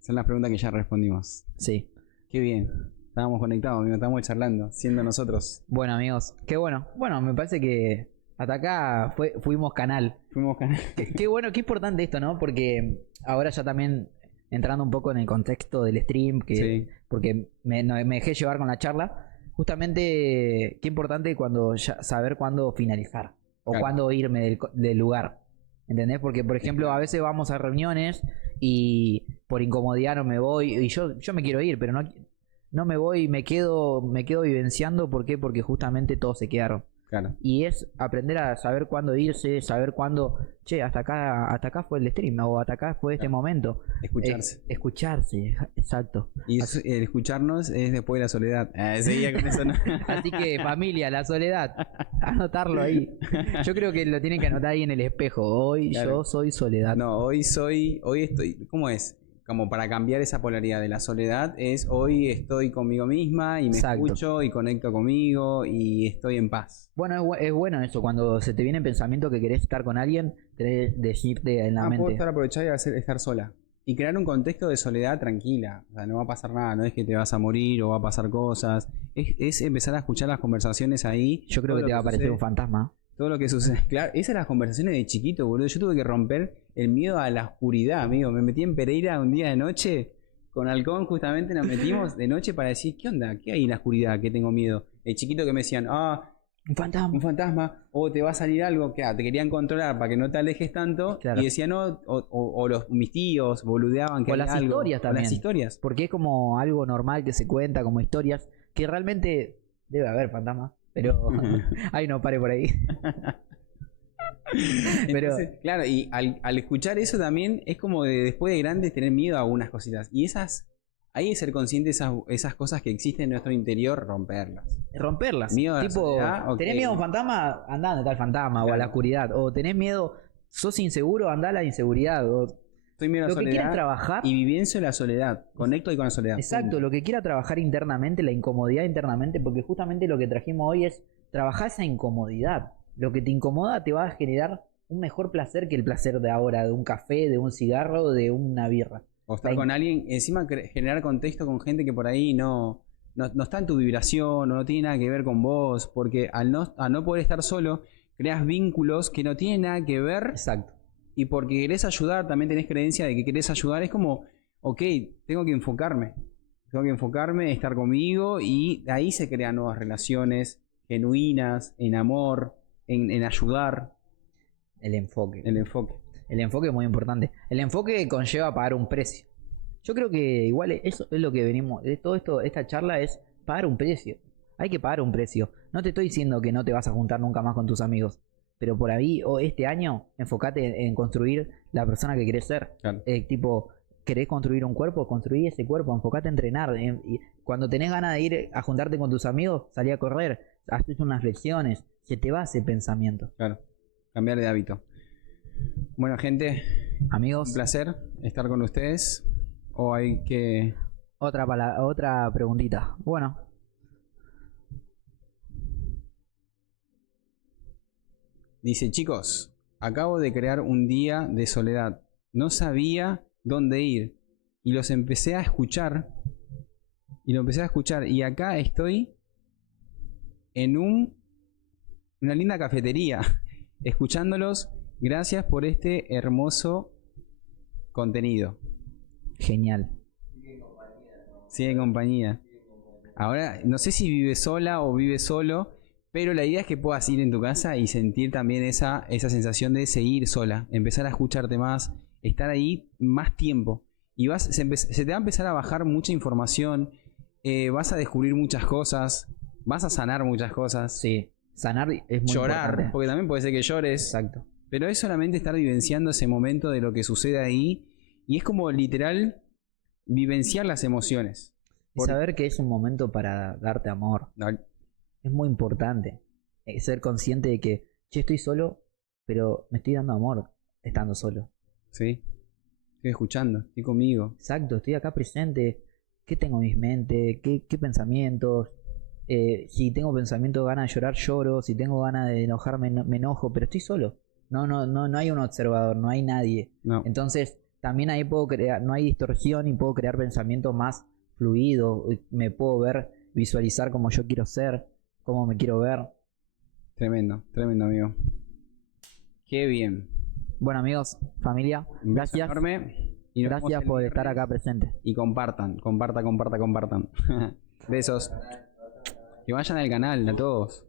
Son las preguntas que ya respondimos. Sí. Qué bien. Estábamos conectados, amigo, estábamos charlando, siendo nosotros. Bueno, amigos, qué bueno. Bueno, me parece que hasta acá fuimos canal. Qué bueno, qué importante esto, ¿no? Porque ahora ya también entrando un poco en el contexto del stream, porque me dejé llevar con la charla. Justamente, qué importante saber cuándo finalizar o cuándo irme del lugar. ¿Entendés? Porque, por ejemplo, a veces vamos a reuniones y por incomodidad no me voy. Y yo me quiero ir, pero no me voy, me quedo vivenciando. ¿Por qué? Porque justamente todos se quedaron. Claro. Y es aprender a saber cuándo irse, saber cuándo, che, hasta acá fue el stream, o hasta acá fue este momento. Escucharse. Escucharse, exacto. Y el escucharnos es después de la soledad. Seguía con eso, ¿no? Así que, familia, la soledad, anotarlo ahí. Yo creo que lo tienen que anotar ahí en el espejo. Hoy yo soy soledad. No, hoy estoy, ¿cómo es? Como para cambiar esa polaridad de la soledad es hoy estoy conmigo misma y me escucho y conecto conmigo y estoy en paz. Bueno, es bueno eso, cuando se te viene el pensamiento que querés estar con alguien, querés decirte en la mente. Puedo estar aprovechado y estar sola. Y crear un contexto de soledad tranquila. O sea, no va a pasar nada, no es que te vas a morir o va a pasar cosas. Es empezar a escuchar las conversaciones ahí. Yo creo que te va a aparecer un fantasma. Todo lo que sucede. Claro, esas son las conversaciones de chiquito, boludo. Yo tuve que romper el miedo a la oscuridad, amigo. Me metí en Pereira un día de noche. Con Halcón justamente nos metimos de noche para decir, ¿qué onda? ¿Qué hay en la oscuridad? ¿Qué tengo miedo? El chiquito que me decían, un fantasma, o te va a salir algo, que te querían controlar para que no te alejes tanto. Claro. Y decían, no, mis tíos boludeaban que o las algo. Historias también. O las historias. Porque es como algo normal que se cuenta, como historias, que realmente debe haber fantasmas. Pero, ay, no, pare por ahí. Entonces, claro, y al escuchar eso también es como después de grandes tener miedo a algunas cositas. Y hay que ser consciente de esas cosas que existen en nuestro interior, romperlas. Miedo tipo, ¿tenés miedo a un fantasma? Andá donde está el fantasma, o a la oscuridad. O tenés miedo, sos inseguro, andá a la inseguridad. Estoy miedo a la soledad. Lo que quiera trabajar. Y vivencio la soledad. Conecto ahí con la soledad. Exacto, lo que quiera trabajar internamente, la incomodidad internamente, porque justamente lo que trajimos hoy es trabajar esa incomodidad. Lo que te incomoda te va a generar un mejor placer que el placer de ahora, de un café, de un cigarro, de una birra. O estar con alguien, encima generar contexto con gente que por ahí no está en tu vibración o no tiene nada que ver con vos, porque al no poder estar solo, creas vínculos que no tienen nada que ver. Exacto. Y porque querés ayudar, también tenés creencia de que querés ayudar, es como, ok, tengo que enfocarme, estar conmigo, y de ahí se crean nuevas relaciones genuinas, en amor, en ayudar. El enfoque. El enfoque. El enfoque es muy importante. El enfoque conlleva pagar un precio. Yo creo que igual eso es lo que venimos. De todo esto, esta charla es pagar un precio. Hay que pagar un precio. No te estoy diciendo que no te vas a juntar nunca más con tus amigos. pero por ahí, o este año, enfócate en construir la persona que querés ser. Claro. Tipo, querés construir un cuerpo, construí ese cuerpo, enfócate a entrenar. Y cuando tenés ganas de ir a juntarte con tus amigos, salí a correr, haces unas flexiones, se te va ese pensamiento. Claro, cambiar de hábito. Bueno, gente, Amigos, un placer estar con ustedes. O hay que... otra preguntita. Bueno. Dice, chicos, acabo de crear un día de soledad. No sabía dónde ir. Y los empecé a escuchar. Y acá estoy en una linda cafetería, escuchándolos. Gracias por este hermoso contenido. Genial. Sigue en compañía. Ahora, no sé si vive sola o vive solo, pero la idea es que puedas ir en tu casa y sentir también esa sensación de seguir sola, empezar a escucharte más, estar ahí más tiempo. Y se te va a empezar a bajar mucha información, vas a descubrir muchas cosas, vas a sanar muchas cosas. Sí, sanar es muy llorar, importante. porque también puede ser que llores. Exacto. Pero es solamente estar vivenciando ese momento de lo que sucede ahí. Y es como literal vivenciar las emociones. Y saber que es un momento para darte amor. Es muy importante. Ser consciente de que yo estoy solo, pero me estoy dando amor estando solo. Sí. Estoy escuchando, estoy conmigo. Exacto, estoy acá presente. ¿Qué tengo en mi mente? ¿Qué pensamientos? Si tengo pensamiento de ganas de llorar, lloro. Si tengo ganas de enojarme, me enojo. Pero estoy solo. No hay un observador, no hay nadie. No. Entonces, también ahí puedo crear, no hay distorsión y puedo crear pensamientos más fluidos. Me puedo visualizar como yo quiero ser, cómo me quiero ver. Tremendo, amigo. Qué bien. Bueno, amigos, familia, gracias. Enorme. Y gracias por estar acá presente. Y compartan. Besos. Que vayan al canal, a todos.